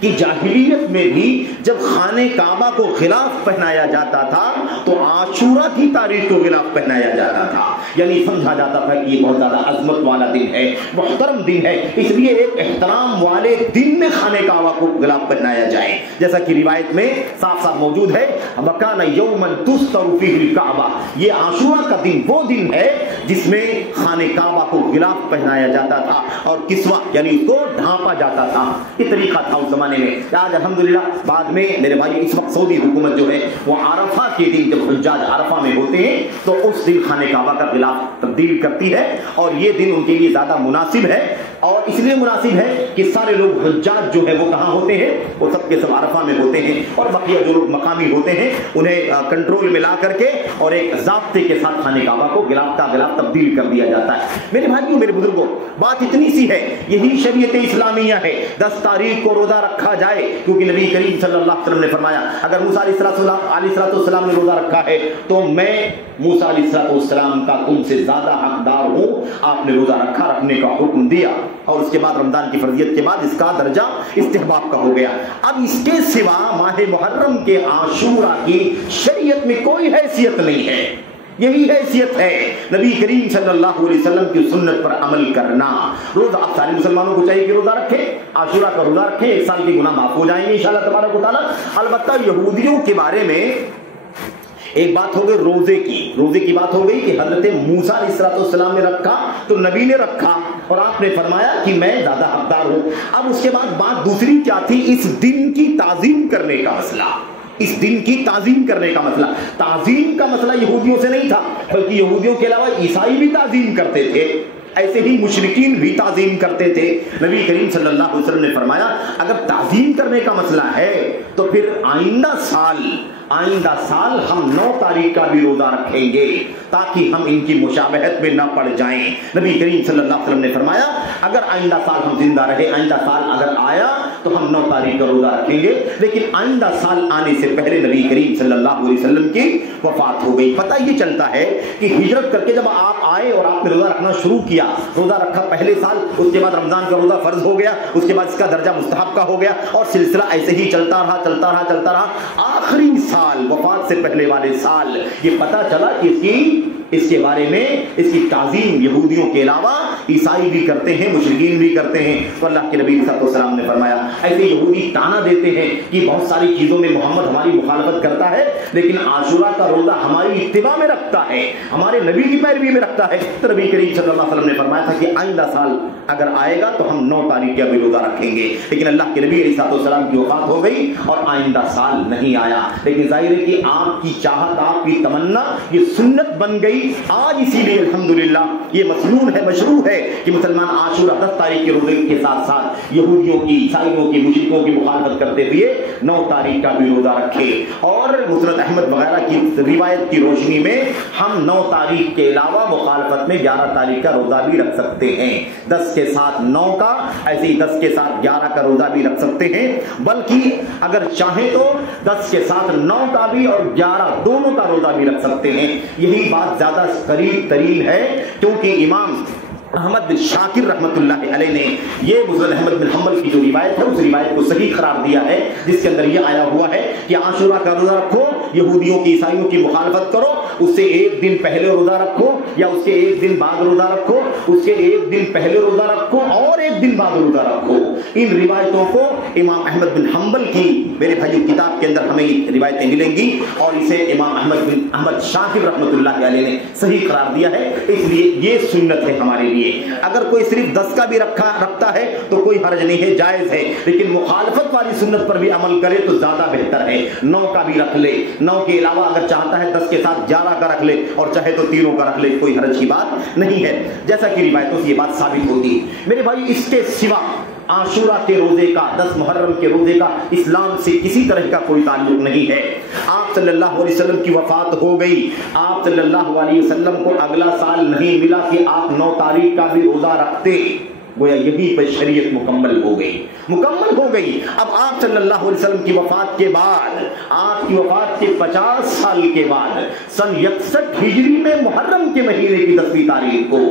کہ جاہلیت میں بھی جب خانہ کعبہ کو غلاف پہنایا جاتا تھا تو عاشورہ کی تاریخ کو غلاف پہنایا جاتا تھا, یعنی سمجھا جاتا تھا کہ یہ بہت زیادہ عظمت والا دن ہے, محترم دن ہے, اس لیے ایک احترام والے دن میں خانہ کعبہ کو غلاف پہنایا جائے. جیسا کہ روایت میں صاف موجود ہے وَكَانَ يَوْمًا تُسْتَرُ فِيهِ الْكَعْبَةُ, یہ عاشورہ کا دن وہ دن ہے جس میں خانہ کعبہ کو غلاف پہنایا جاتا تھا اور کسوہ یعنی اس کو ڈھانپا جاتا تھا. یہ طریقہ تھا اس زمانے زمانے میں. آج الحمدللہ بعد میں میرے بھائی اس وقت سعودی حکومت جو ہے وہ عرفہ کے دن جب حجاج عرفہ میں ہوتے ہیں تو اس دن خانہ کعبہ کا غلاف تبدیل کرتی ہے اور یہ دن ان کے لیے زیادہ مناسب ہے. اور اس لیے مناسب ہے کہ سارے لوگ حجاج جو ہے وہ کہاں ہوتے ہیں, وہ سب کے سب عرفہ میں ہوتے ہیں, اور بقیہ جو لوگ مقامی ہوتے ہیں انہیں کنٹرول میں لا کر کے اور ایک ضابطے کے ساتھ خانہ کعبہ کو غلاف تبدیل کر دیا جاتا ہے. میرے بھائیوں میرے بزرگوں, بات اتنی سی ہے, یہی شریعت اسلامیہ ہے. 10 تاریخ کو روزہ رکھا جائے کیونکہ نبی کریم صلی اللہ علیہ وسلم نے فرمایا اگر موسیٰ علیہ السلام نے روزہ رکھا ہے تو میں موسیٰ علیہ السلام کا تم سے زیادہ حقدار ہوں. آپ نے روزہ رکھنے کا حکم دیا اور اس کے بعد رمضان کی فرضیت کے بعد اس کا درجہ استحباب کا ہو گیا. اب اس کے سوا ماہ محرم کے عاشورہ کی شریعت میں کوئی حیثیت نہیں ہے. یہی حیثیت ہے نبی کریم صلی اللہ علیہ وسلم کی سنت پر عمل کرنا. روزہ اب سارے مسلمانوں کو چاہیے کہ روزہ رکھیں, عاشورہ کا روزہ رکھیں, 1 سال کے گناہ معاف ہو جائیں گے انشاءاللہ تبارک و تعالیٰ. البتہ یہودیوں کے بارے میں ایک بات ہو گئی روزے کی بات ہو گئی کہ حضرت موسیٰ علیہ السلام نے رکھا تو نبی نے رکھا اور آپ نے فرمایا کہ میں زیادہ حقدار ہوں. اب اس کے بعد بات دوسری کیا تھی, اس دن کی تعظیم کرنے کا مسئلہ. اس دن کی تعظیم کرنے کا مسئلہ, تعظیم کا مسئلہ یہودیوں سے نہیں تھا بلکہ یہودیوں کے علاوہ عیسائی بھی تعظیم کرتے تھے, ایسے ہی مشرکین بھی تعظیم کرتے تھے. نبی کریم صلی اللہ علیہ وسلم نے فرمایا اگر تعظیم کرنے کا مسئلہ ہے تو پھر آئندہ سال ہم 9 تاریخ کا بھی روزہ رکھیں گے تاکہ ہم ان کی مشابہت میں نہ پڑ جائیں. نبی کریم صلی اللہ علیہ وسلم نے فرمایا اگر آئندہ سال ہم زندہ رہے, آئندہ سال اگر آیا تو ہم 9 تاریخ کا روزہ رکھیں گے. لیکن آئندہ سال آنے سے پہلے نبی کریم صلی اللہ علیہ وسلم کی وفات ہو گئی. پتہ یہ چلتا ہے کہ ہجرت کر کے جب آپ آئے اور آپ نے روزہ رکھنا شروع کیا, روزہ رکھا پہلے سال, اس کے بعد رمضان کا روزہ فرض ہو گیا, اس کے بعد اس کا درجہ مستحب کا ہو گیا اور سلسلہ ایسے ہی چلتا رہا. آخری سال, وفات سے پہلے والے سال, یہ پتہ چلا کہ اس کے بارے میں اس کی تعظیم یہودیوں کے علاوہ عیسائی بھی کرتے ہیں, مشرکین بھی کرتے ہیں. تو اللہ کے نبی صلی اللہ علیہ وسلم نے فرمایا ایسے یہودی تانا دیتے ہیں کہ بہت ساری چیزوں میں محمد ہماری مخالفت کرتا ہے لیکن عاشورہ کا روزہ ہماری اتباع میں رکھتا ہے, ہمارے نبی کی پیروی میں رکھتا ہے. تو نبی کریم صلی اللہ علیہ وسلم نے فرمایا تھا کہ آئندہ سال اگر آئے گا تو ہم 9 تاریخ کا بھی روزہ رکھیں گے. لیکن اللہ کے نبی علیہ السلام کی وفات ہو گئی اور آئندہ سال نہیں آیا. لیکن ظاہر ہے کہ آپ کی چاہت, آپ کی تمنا یہ سنت بن گئی آج. اسی لیے الحمدللہ یہ مسنون ہے, مشروع ہے کہ مسلمان عاشورہ 10 تاریخ کے روزے کے ساتھ ساتھ یہودیوں کی, عیسائیوں کی, مشرکوں کی مخالفت کرتے ہوئے 9 تاریخ کا بھی روزہ رکھے. اور مسند احمد وغیرہ کی روایت کی روشنی میں ہم 9 تاریخ کے علاوہ مخالفت میں 11 تاریخ کا روزہ بھی رکھ سکتے ہیں. 10 کے ساتھ 9 کا, ایسے ہی 10 کے ساتھ 11 کا روزہ بھی رکھ سکتے ہیں. بلکہ اگر چاہیں تو 10 کے ساتھ 9 کا بھی اور 11 دونوں کا روزہ بھی رکھ سکتے ہیں. یہی بات زیادہ قریب ترین ہے کیونکہ امام احمد بن شاکر رحمۃ اللہ علیہ نے یہ مسند احمد بن حنبل کی جو روایت ہے اس روایت کو صحیح قرار دیا ہے جس کے اندر یہ آیا ہوا ہے کہ عاشورہ کا روزہ رکھو, یہودیوں کی, عیسائیوں کی مخالفت کرو, اس سے 1 دن پہلے روزہ رکھو یا اس کے 1 دن بعد روزہ رکھو, اس کے 1 دن پہلے روزہ رکھو اور 1 دن بعد روزہ رکھو. ان روایتوں کو امام احمد بن حنبل کی میرے بھائیوں کتاب کے اندر ہمیں یہ روایتیں ملیں گی اور اسے امام احمد شاکر رحمۃ اللہ علیہ نے صحیح قرار دیا ہے. اس لیے یہ سنت ہے ہمارے لیے. اگر کوئی صرف 10 کا بھی رکھتا ہے تو کوئی حرج نہیں ہے, جائز ہے, لیکن مخالفت والی سنت پر بھی عمل کرے تو زیادہ بہتر ہے. 9 کا بھی رکھ لے, 9 کے علاوہ اگر چاہتا ہے 10 کے ساتھ 11 کا رکھ لے اور چاہے تو تینوں کا رکھ لے, کوئی حرج کی بات نہیں ہے, جیسا کہ روایتوں سے یہ بات ثابت ہوتی ہے. میرے بھائی اس کے سوا عاشورہ کے روزے کا, 10 محرم کے روزے کا اسلام سے کسی طرح کا کوئی تعلق نہیں ہے. آپ صلی اللہ علیہ وسلم کی وفات ہو گئی, آپ صلی اللہ علیہ وسلم کو اگلا سال نہیں ملا کہ آپ 9 تاریخ کا بھی روزہ رکھتے, گویا یہی پر شریعت مکمل ہو گئی. اب آپ صلی اللہ علیہ وسلم کی وفات کے بعد, آپ کی وفات کے 50 سال کے بعد سن 61 ہجری میں محرم کے مہینے کی 10ویں تاریخ کو,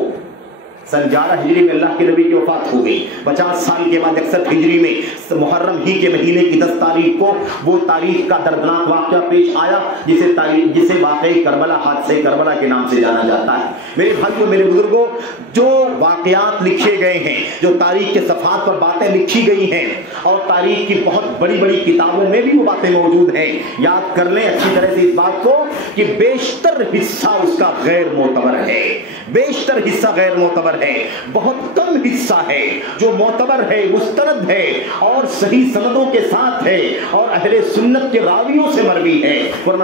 سن 11 ہجری میں اللہ کے نبی کی وفات ہو گئی. 50 سال کے بعد 61 ہجری میں محرم ہی کے مہینے کی 10 تاریخ کو وہ تاریخ کا دردناک واقعہ پیش آیا جسے واقعی کربلا, حادثے کربلا کے نام سے جانا جاتا ہے. میرے بھائیوں, میرے بزرگوں, جو واقعات لکھے گئے ہیں, جو تاریخ کے صفحات پر باتیں لکھی گئی ہیں اور تاریخ کی بہت بڑی بڑی کتابوں میں بھی وہ باتیں موجود ہیں, یاد کر لیں اچھی طرح سے اس بات کو کہ بیشتر حصہ اس کا غیر معتبر ہے, بیشتر حصہ غیر معتبر معتبر ہے، بہت کم حصہ ہے جو معتبر ہے، مستند ہے اور صحیح سندوں کے ساتھ ہے اور اہل سنت کے راویوں سے مروی ہے، ورنہ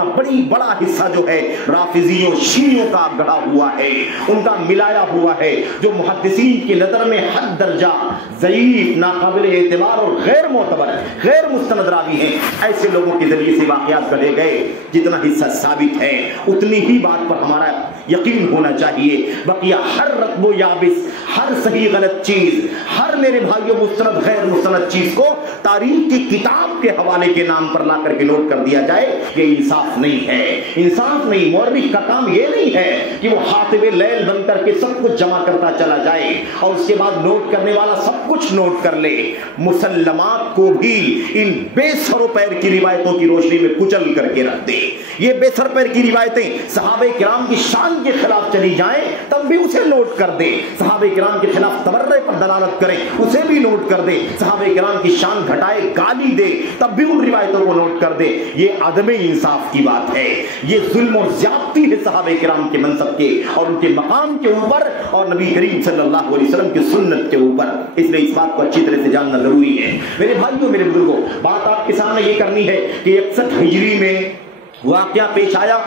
بڑا حصہ جو ہے رافضیوں شیعوں کا گڑھا ہوا ہے، ان کا ملایا ہوا ہے، جو محدثین کی نظر میں حد درجہ ضعیف، ناقابل اعتبار اور غیر معتبر، غیر مستند راوی ہیں۔ ایسے لوگوں کے ذریعے سے واقعات گھڑے گئے، جتنا حصہ ثابت ہے اتنی ہی بات پر ہمارا یقین ہونا چاہیے، بقیہ ہر رطب و یابس، ہر صحیح غلط چیز، ہر میرے بھائیوں مستند غیر مستند چیز کو تاریخ کی کتاب کے حوالے کے نام پر لا کر کے نوٹ کر دیا جائے، یہ انصاف نہیں ہے، انصاف نہیں۔ مولوی کا کام یہ نہیں ہے کہ وہ حاطب لیل بن کر کے سب کچھ جمع کرتا چلا جائے اور اس کے بعد نوٹ کرنے والا سب کچھ نوٹ کر لے، مسلمات کو بھی ان بے سر و پیر کی روایتوں کی روشنی میں کچل کر کے رکھ دے۔ یہ بے سر پیر کی روایتیں صحابہ کرام کی شان کے خلاف چلی جائیں تب بھی اسے نوٹ کر دے، صحابہ کرام کے خلاف تبرع پر دلالت کریں اسے بھی نوٹ کر دے، صحابہ کرام کی شان گھٹائے گالی دے تب بھی ان روایتوں کو نوٹ کر دے۔ یہ عدم انصاف کی بات ہے، یہ ظلم اور زیادتی ہے صحابہ کرام کے منصب کے اور ان کے مقام کے اوپر اور نبی کریم صلی اللہ علیہ وسلم کی سنت کے اوپر، اس لیے اس بات کو اچھی طرح سے جاننا ضروری ہے۔ میرے بھائیوں میرے بزرگوں، بات آپ کے سامنے یہ کرنی ہے کہ 61 ہجری میں واقعہ پیش آیا،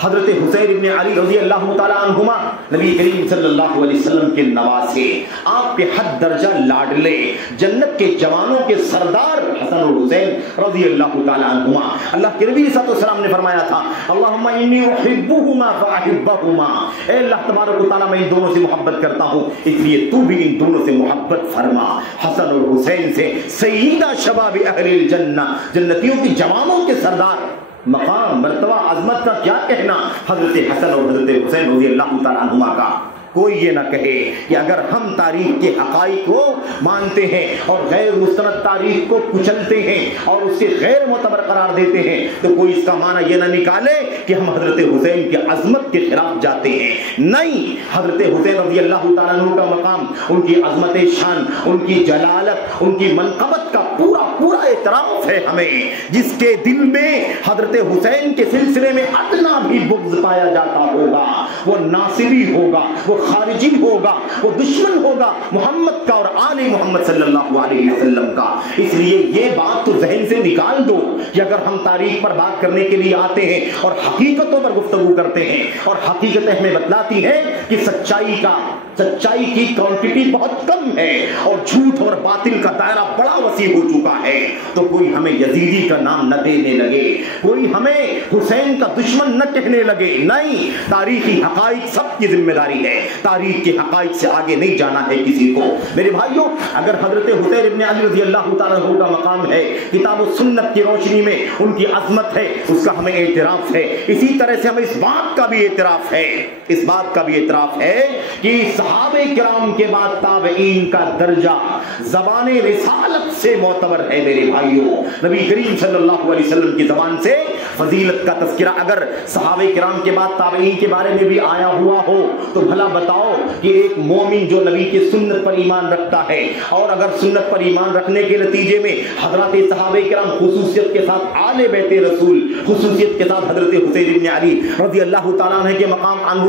حضرت حسین ابن علی رضی اللہ تعالی عنہما نبی کریم صلی اللہ علیہ وسلم کے نواسے، آپ کے حد درجہ لاڈلے، جنت کے جوانوں کے سردار حسن اور حسین رضی اللہ تعالی عنہما، اللہ کے نبی صلی اللہ علیہ وسلم نے فرمایا تھا اللہم انی احبہما فاحبہما، اے اللہ تبارک و تعالی میں ان دونوں سے محبت کرتا ہوں اس لیے تو بھی ان دونوں سے محبت فرما۔ حسن اور حسین سے سیدہ شباب اہل الجنہ، جنتیوں کی جوانوں کے سردار، مقام مرتبہ عظمت کا کیا کہنا حضرت حسن اور حضرت حسین رضی اللہ تعالیٰ عنہما کا۔ کوئی یہ نہ کہے کہ اگر ہم تاریخ کے حقائق کو مانتے ہیں اور غیر مستند تاریخ کو کچلتے ہیں اور اسے غیر معتبر قرار دیتے ہیں تو کوئی اس کا معنی یہ نہ نکالے کہ ہم حضرت حسین کی عظمت کے خلاف جاتے ہیں۔ نہیں، حضرت حسین رضی اللہ تعالیٰ عنہ کا مقام، ان کی عظمت شان، ان کی جلالت، ان کی منقبت کا پورا اعتراف ہے ہمیں۔ جس کے دل میں حضرت حسین کے سلسلے میں ادنا بھی بغض پایا جاتا ہوگا وہ ناصبی ہوگا، وہ خارجی ہوگا، وہ دشمن ہوگا محمد کا اور آل محمد صلی اللہ علیہ وسلم کا۔ اس لیے یہ بات تو ذہن سے نکال دو کہ اگر ہم تاریخ پر بات کرنے کے لیے آتے ہیں اور حقیقتوں پر گفتگو کرتے ہیں اور حقیقتیں ہمیں بتلاتی ہیں کہ سچائی کی کوانٹٹی بہت کم ہے اور جھوٹ اور باطل کا دائرہ بڑا وسیع ہو چکا ہے، تو کوئی ہمیں یزیدی کا نام نہ دینے لگے، کوئی ہمیں حسین کا دشمن نہ کہنے لگے۔ نہیں، تاریخی حقائق سب کی ذمہ داری ہے، تاریخ کے حقائق سے آگے نہیں جانا ہے کسی کو۔ میرے بھائیوں، اگر حضرت حسین ابن علی رضی اللہ تعالیٰ عنہ کا مقام ہے، کتاب و سنت کی روشنی میں ان کی عظمت ہے، اس کا ہمیں اعتراف ہے، اسی طرح سے ہمیں اس بات کا بھی اعتراف ہے کہ صحابہ کرام کے بعد تابعین کا درجہ زبان رسالت سے معتبر ہے۔ میرے بھائیوں، نبی کریم صلی اللہ علیہ وسلم کی زبان سے فضیلت کا تذکرہ اگر صحابہ کرام کے بعد تابعین کے بارے میں بھی آیا ہوا ہو تو بھلا بتاؤ کہ ایک مومن جو نبی کی سنت پر ایمان رکھتا ہے اور اگر سنت پر ایمان رکھنے کے نتیجے میں حضرات صحابہ کرام خصوصیت کے ساتھ آل بیت رسول، خصوصیت کے ساتھ حضرت حسین ابن علی رضی اللہ تعالیٰ عنہ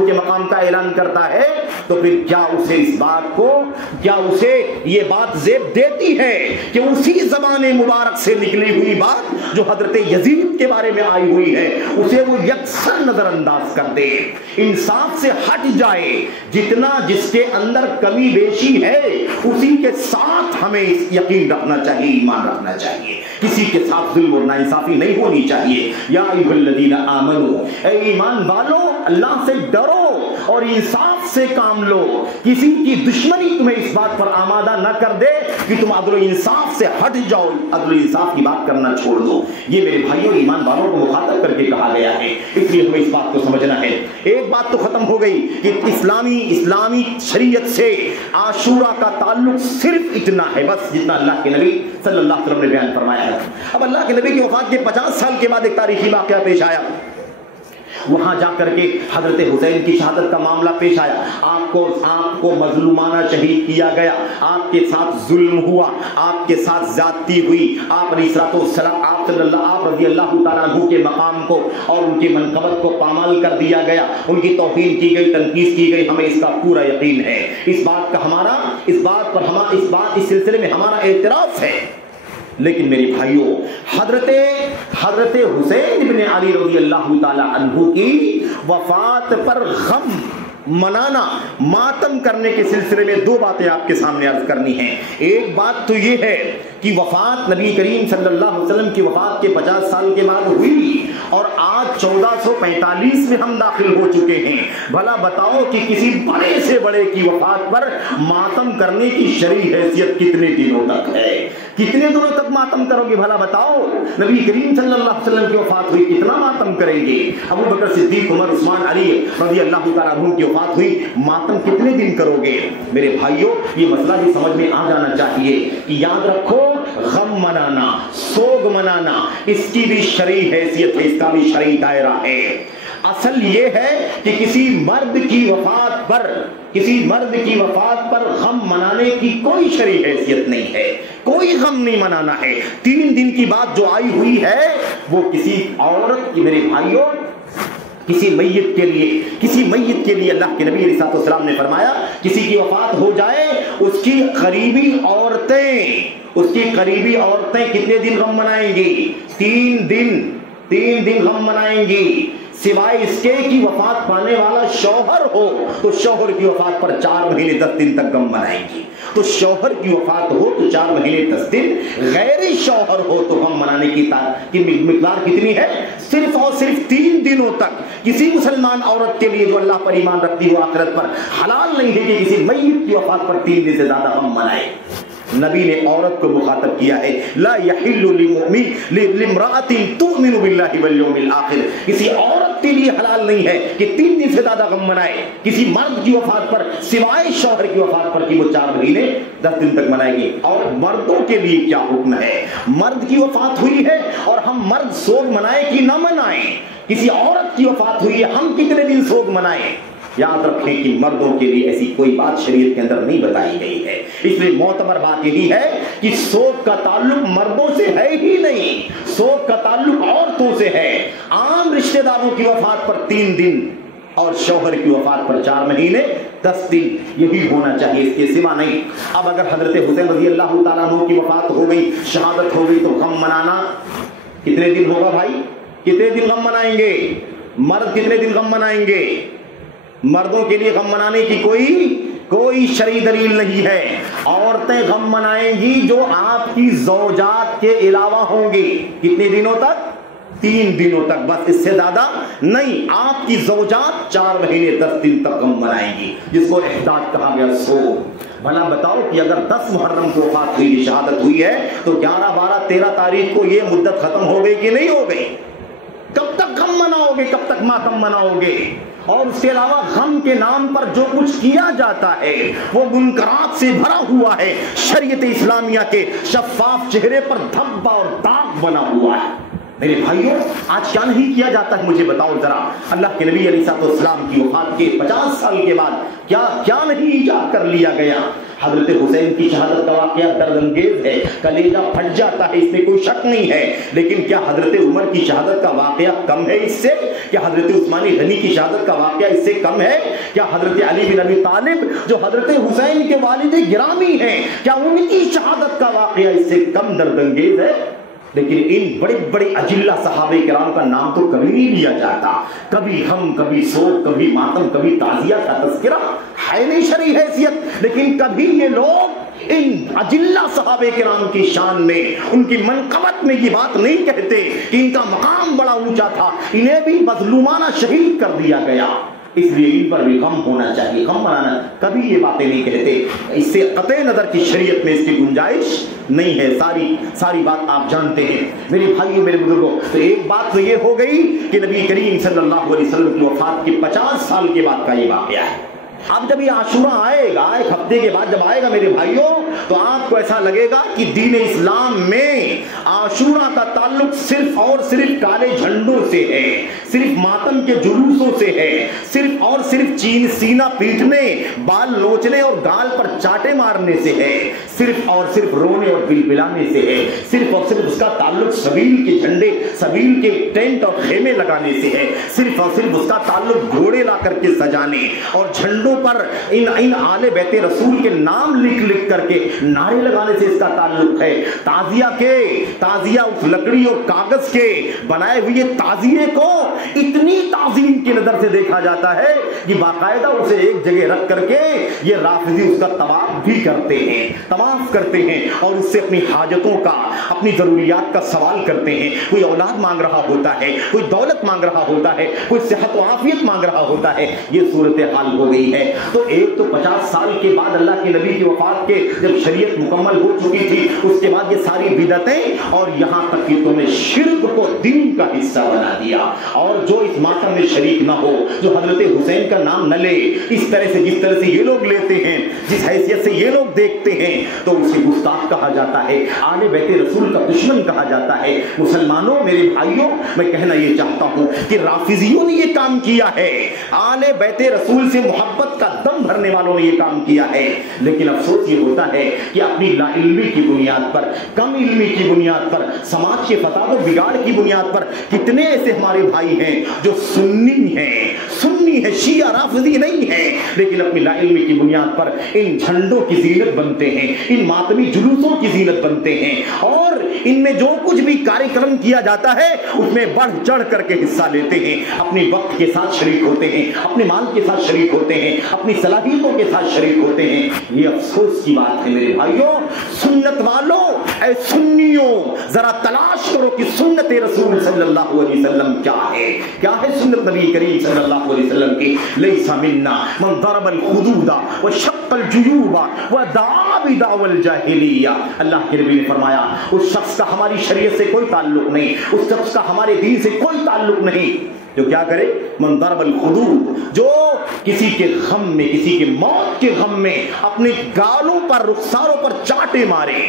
کے مقام کا اعلان کرتا ہے تو پھر کیا اسے یہ بات زیب دیتی ہے کہ اسی زبان مبارک سے نکلی ہوئی بات جو حضرت یزید کے بارے میں آئی ہوئی ہے اسے وہ یکسر نظر انداز کر دے، انصاف سے ہٹ جائے، جتنا جس کے اندر کمی بیشی ہے اسی کے ساتھ ہمیں یقین رکھنا چاہیے، ایمان رکھنا چاہیے، کسی کے ساتھ ظلم اور ناانصافی نہیں ہونی چاہیے۔ یا ایھا الذین آمنو، اے ایمان والو اللہ سے ڈرو اور انصاف سے کام لو، کسی کی دشمنی تمہیں اس بات پر آمادہ نہ کر دے کہ تم عدل و انصاف سے ہٹ جاؤ، عدل و انصاف کی بات کرنا چھوڑ دو۔ یہ میرے بھائیوں ایمان والوں کو مخاطب کر کے کہا گیا ہے، اس لیے ہمیں اس بات کو سمجھنا ہے۔ ایک بات تو ختم ہو گئی کہ اسلامی شریعت سے عاشورہ کا تعلق صرف اتنا ہے بس جتنا اللہ کے نبی صلی اللہ علیہ وسلم نے بیان فرمایا ہے۔ اب اللہ کے نبی کی وفات کے 50 سال کے بعد ایک تاریخی واقعہ پیش آیا، وہاں جا کر کے حضرت حسین کی شہادت کا معاملہ پیش آیا، آپ کو مظلومانہ شہید کیا گیا، آپ کے ساتھ ظلم ہوا، آپ کے ساتھ زیادتی ہوئی، آپ رضی اللہ تعالیٰ عنہ کے مقام کو اور ان کی منقبت کو پامال کر دیا گیا، ان کی توہین کی گئی، تنقید کی گئی، ہمیں اس کا پورا یقین ہے، اس سلسلے میں ہمارا اعتراف ہے۔ لیکن میری بھائیوں، حضرت حسین بن علی رضی اللہ تعالی عنہ کی وفات پر غم منانا، ماتم کرنے کے سلسلے میں دو باتیں آپ کے سامنے عرض کرنی ہیں۔ ایک بات تو یہ ہے کہ وفات نبی کریم صلی اللہ علیہ وسلم کی وفات کے 50 سال کے بعد ہوئی اور آج 1445 میں ہم داخل ہو چکے ہیں۔ بھلا بتاؤ کہ کسی بڑے سے بڑے کی وفات پر ماتم کرنے کی شرعی حیثیت کتنے دنوں تک ہے؟ کتنے دنوں تک ماتم کرو گے؟ بھلا بتاؤ، نبی کریم صلی اللہ علیہ وسلم کی وفات ہوئی، کتنا ماتم کریں گے؟ ابو بکر صدیق، عمر، عثمان، علی رضی اللہ تعالیٰ عنہ کی وفات ہوئی، ماتم کتنے دن کرو گے؟ میرے بھائیوں، یہ مسئلہ بھی سمجھ میں آ جانا چاہیے کہ یاد رکھو، غم منانا، سوگ منانا، اس کی بھی شرعی حیثیت ہے، اس کا بھی شرعی دائرہ ہے۔ اصل یہ ہے کہ کسی مرد کی وفات پر غم منانے کی کوئی شرعی حیثیت نہیں ہے، کوئی غم نہیں منانا ہے۔ 3 دن کی بات جو آئی ہوئی ہے وہ کسی عورت کی، میرے بھائیوں، کسی میت کے لیے اللہ کے نبی علیہ السلام نے فرمایا، کسی کی وفات ہو جائے، اس کی قریبی عورتیں کتنے دن غم منائیں گی؟ 3 دن غم منائیں گی، سوائے اس کے کہ وفات پانے والا شوہر ہو تو شوہر کی وفات پر 4 مہینے 10 دن تک غم منائیں گی۔ تو شوہر کی وفات ہو تو 4 مہینے 10 دن، غیر شوہر ہو تو غم منانے کی مقدار کتنی ہے؟ صرف اور صرف 3 دنوں تک۔ کسی مسلمان عورت کے لیے جو اللہ پر ایمان رکھتی ہو، آخرت پر، حلال نہیں ہے کہ کسی میت کی وفات پر 3 دن سے زیادہ غم منائے۔ نبی نے عورت کو مخاطب کیا ہے، لا یحل لامرأۃ تؤمن باللہ والیوم الآخر، کسی عورت کے لیے حلال نہیں ہے کہ 3 دن سے زیادہ غم منائے کسی مرد کی وفات پر، سوائے شوہر کی وفات پر کہ وہ 4 مہینے 10 دن تک منائے گی۔ اور مردوں کے لیے کیا حکم ہے؟ مرد کی وفات ہوئی ہے اور ہم مرد سوگ منائے کہ نہ منائیں، کسی عورت کی وفات ہوئی ہے، ہم کتنے دن سوگ منائیں؟ یاد رکھیں کہ مردوں کے لیے ایسی کوئی بات شریعت کے اندر نہیں بتائی گئی ہے۔ اس لیے معتبر بات یہی ہے کہ سوگ کا تعلق مردوں سے ہے ہی نہیں، سوگ کا تعلق عورتوں سے ہے۔ عام رشتہ داروں کی وفات پر 3 دن اور شوہر کی وفات پر 4 مہینے 10 دن، یہی ہونا چاہیے، اس کے سوا نہیں۔ اب اگر حضرت حسین رضی اللہ تعالیٰ عنہ کی وفات ہو گئی، شہادت ہو گئی، تو غم منانا کتنے دن ہوگا بھائی؟ کتنے دن غم منائیں گے؟ مرد کتنے دن غم منائیں گے؟ مردوں کے لیے غم منانے کی کوئی شرعی دلیل نہیں ہے۔ عورتیں غم منائیں گی جو آپ کی زوجات کے علاوہ ہوں گی، کتنے دنوں تک؟ 3 دنوں تک، بس اس سے زیادہ نہیں۔ آپ کی زوجات 4 مہینے 10 دن تک غم منائیں گی، جس کو احداد کہا گیا سوگ۔ بھلا بتاؤ کہ اگر 10 محرم کو وفات ہوئی، شہادت ہوئی ہے، تو 11، 12، 13 تاریخ کو یہ مدت ختم ہو گئی کہ نہیں ہو گئی؟ کب تک غم مناؤ گے؟ کب تک ماتم مناؤ گے؟ اور اس کے علاوہ غم کے نام پر جو کچھ کیا جاتا ہے وہ منکرات سے بھرا ہوا ہے، شریعت اسلامیہ کے شفاف چہرے پر دھبا اور داغ بنا ہوا ہے۔ میرے بھائیوں، آج کیا نہیں کیا جاتا ہے؟ مجھے بتاؤ ذرا۔ اللہ کے نبی علیہ السلام کی وفات کے 50 سال کے بعد کیا نہیں ایجاد کر لیا گیا؟ حضرت حسین کی شہادت کا واقعہ درد انگیز ہے، کلیجہ پھٹ جاتا ہے، اس میں کوئی شک نہیں ہے۔ لیکن کیا حضرت عمر کی شہادت کا واقعہ کم ہے اس سے؟ کیا حضرت عثمان غنی کی شہادت کا واقعہ اس سے کم ہے؟ کیا حضرت علی بن ابی طالب جو حضرت حسین کے والد گرامی ہیں، کیا ان کی شہادت کا واقعہ اس سے کم درد انگیز ہے؟ لیکن ان بڑے بڑے اجلہ صحابہ کرام کا نام تو کبھی نہیں لیا جاتا، کبھی ہم، کبھی سوگ، کبھی ماتم، کبھی تعزیہ کا تذکرہ ہے نہیں شرعی حیثیت۔ لیکن کبھی یہ لوگ ان اجلہ صحابہ کرام کی شان میں، ان کی منقبت میں یہ بات نہیں کہتے کہ ان کا مقام بڑا اونچا تھا، انہیں بھی مظلومانہ شہید کر دیا گیا، اس لیے ان پر بھی غم ہونا چاہیے، غم منانا، کبھی یہ باتیں نہیں کہتے۔ اس سے قطع نظر کی شریعت میں اس کی گنجائش نہیں ہے، ساری بات آپ جانتے ہیں میرے بھائیوں، میرے بزرگوں۔ تو ایک بات تو یہ ہو گئی کہ نبی کریم صلی اللہ علیہ وسلم کی وفات کے 50 سال کے بعد کا یہ واقعہ ہے۔ اب جب یہ عاشورہ آئے گا، 1 ہفتے کے بعد جب آئے گا میرے بھائیوں، تو آپ کو ایسا لگے گا کہ دین اسلام میں عاشورہ کا تعلق صرف اور صرف کالے جھنڈوں سے ہے، صرف ماتم کے جلوسوں سے ہے، صرف اور صرف سینہ پیٹنے، بال نوچنے اور گال پر چاٹے مارنے سے ہے، صرف اور صرف رونے اور بلبلانے سے ہے، صرف اور صرف اس کا تعلق سبیل کے جھنڈے، سبیل کے ٹینٹ اور خیمے لگانے سے ہے، صرف اور صرف اس کا تعلق گھوڑے لا کر کے سجانے اور جھنڈوں پر ان آل بیت رسول کے نام لکھ کر کے نعرے لگانے سے اس کا تعلق ہے۔ تعزیہ اس لکڑی اور کاغذ کے بنائے ہوئے تعزیے کو اتنی تعظیم کی نظر سے دیکھا جاتا ہے کہ باقاعدہ اسے ایک جگہ رکھ کر کے یہ رافضی اس کا طواف بھی کرتے ہیں، طواف کرتے ہیں اور اس سے اپنی حاجتوں کا، اپنی ضروریات کا سوال کرتے ہیں۔ کوئی اولاد مانگ رہا ہوتا ہے، کوئی دولت مانگ رہا ہوتا ہے، کوئی صحت و عافیت مانگ رہا ہوتا ہے، یہ صورتحال ہو گئی ہے۔ تو ایک تو 50 سال کے بعد اللہ کے نبی کی وفات کے جب شریعت مکمل ہو چکی تھی، اس کے بعد یہ ساری بدعتیں اور یہاں تک کہ تم نے شرک کو دین کا حصہ بنا دیا، اور جو اس ماتم میں شریک نہ ہو، جو حضرت حسین کا نام نہ لے، اس طرح سے جس طرح سے یہ لوگ لیتے ہیں، جس حیثیت سے یہ لوگ دیکھتے ہیں، تو اسے گستاخ کہا جاتا ہے، آل بیت رسول کا دشمن کہا جاتا ہے۔ مسلمانوں، میرے بھائیوں، میں کہنا یہ چاہتا ہوں کہ رافضیوں نے یہ کام کیا ہے، آل بیت رسول سے محبت کا دم بھرنے والوں نے یہ کام کیا ہے، لیکن افسوس یہ ہوتا ہے کہ اپنی لا علمی کی بنیاد پر، کم علمی کی بنیاد پر، سماج کے فساد و بگاڑ کی بنیاد پر کتنے ایسے ہمارے بھائی ہیں جو سنی ہے، شیعہ رافضی نہیں ہے، لیکن اپنی لا علمی کی بنیاد پر ان جھنڈوں کی زینت بنتے ہیں، ان ماتمی جلوسوں کی زینت بنتے ہیں، اور ان میں جو کچھ بھی کاریہ کیا جاتا ہے اس میں بڑھ چڑھ کر کے حصہ لیتے ہیں، اپنے وقت کے ساتھ شریک ہوتے ہیں، اپنے مال کے ساتھ شریک ہوتے ہیں، اپنی صلاحیتوں کے ساتھ شریک ہوتے ہیں۔ یہ افسوس کی بات ہے میرے بھائیوں۔ سنت والوں، اے سنیوں، ذرا تلاش کرو کہ سنت رسول صلی اللہ علیہ وسلم کیا ہے، کیا ہے سنت نبی کریم صلی اللہ علیہ وسلم کی۔ لیس منا من ضرب الخدود وشق الجیوب ودعا بدعوى الجاہلیہ، اللہ کے نبی نے فرمایا اس شخص کا ہماری شریعت سے کوئی تعلق نہیں، اس شخص کا ہمارے دین سے کوئی تعلق نہیں جو کیا کرے، من ضرب الخدود، جو کسی کے غم میں، کسی کے موت کے غم میں اپنے گالوں پر، رخساروں پر چاٹے مارے،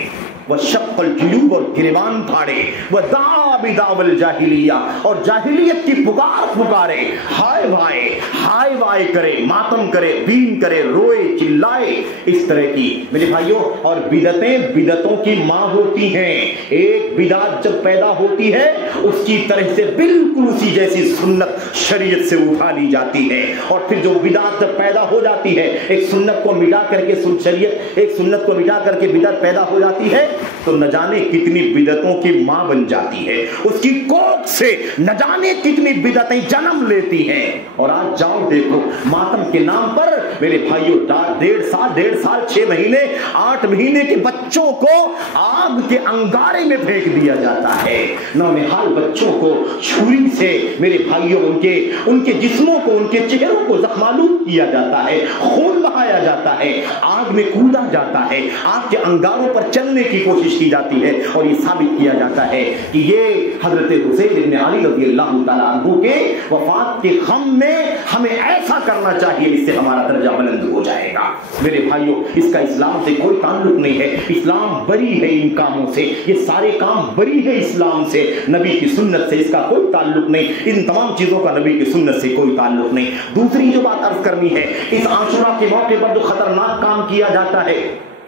وشق الجیوب، اور گریبان پھاڑے، ودعا بدعوى الجاہلیہ، اور جاہلیت کی پکارے، ہائے وائے کرے، ماتم کرے، بین کرے، روئے، چلائے، اس طرح کی میرے بھائیوں۔ اور بدعتوں کی ماں ہوتی ہیں، ایک بدعت جب پیدا ہوتی ہے اس کی طرح سے بالکل اسی جیسی سنت شریعت سے اٹھا لی جاتی ہے، اور پھر جو بدعت جب پیدا ہو جاتی ہے، ایک سنت کو مٹا کر کے شریعت، ایک سنت کو مٹا کر کے بدعت پیدا ہو جاتی ہے، تو نہ جانے کتنی بدعتوں کی ماں بن جاتی ہے، اس کی کوکھ سے نہ جانے کتنی بدعتیں جنم لیتی ہیں۔ اور آج جاؤ دیکھو، ماتم کے نام پر میرے بھائیوں 1.5 سال 6 مہینے 8 مہینے کے بچوں کو آگ کے انگارے میں پھینک دیا جاتا ہے، نونہال بچوں کو چھری سے میرے بھائیوں ان کے جسموں کو، ان کے چہروں کو زخمالود کیا جاتا ہے، خون بہایا جاتا ہے، آگ میں کودا جاتا ہے، آگ کے انگاروں پر چلنے کی کوشش کی جاتی ہے، اور یہ ثابت کیا جاتا ہے کہ یہ حضرت حسین ابن علی رضی اللہ تعالیٰ عنہ کے وفات کے غم میں ہمیں ایسا کرنا چاہیے جس سے ہمارا درجہ بلند ہو جائے گا۔ میرے بھائیوں، اس کا اسلام سے کوئی تعلق نہیں ہے، اسلام بری ہے ان کاموں سے، یہ سارے کام بری ہے اسلام سے، نبی کی سنت سے اس کا کوئی تعلق نہیں، ان تمام چیزوں کا نبی کی سنت سے کوئی تعلق نہیں۔ دوسری جو بات عرض کرنی ہے، اس عاشورہ کے موقع پر جو خطرناک کام کیا جاتا ہے،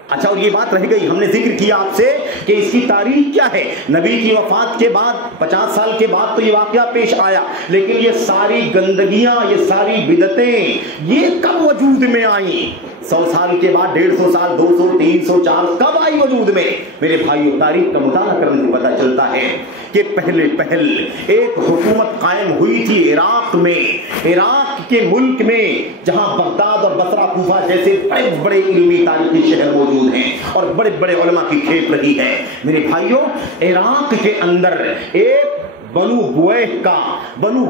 اچھا، اور یہ بات رہ گئی، ہم نے ذکر کیا آپ سے کہ اس کی تاریخ کیا ہے، نبی کی وفات کے بعد 50 سال کے بعد تو یہ واقعہ پیش آیا، لیکن یہ ساری گندگیاں، یہ ساری بدعتیں یہ کب وجود میں آئیں؟ 100 سال کے بعد، 150 سال، 200، 300، 400 کب آئی وجود میں؟ میرے بھائیوں، تاریخ کا مطالعہ کرنے سے پتہ چلتا ہے کہ پہل ایک حکومت قائم ہوئی تھی عراق میں، عراق کے ملک میں، جہاں بغداد اور بصرہ، کوفہ جیسے بڑے بڑے علمی تاریخی شہر موجود ہیں اور بڑے بڑے علماء کی کھیپ رہی ہے۔ میرے بھائیوں، عراق کے اندر ایک بنو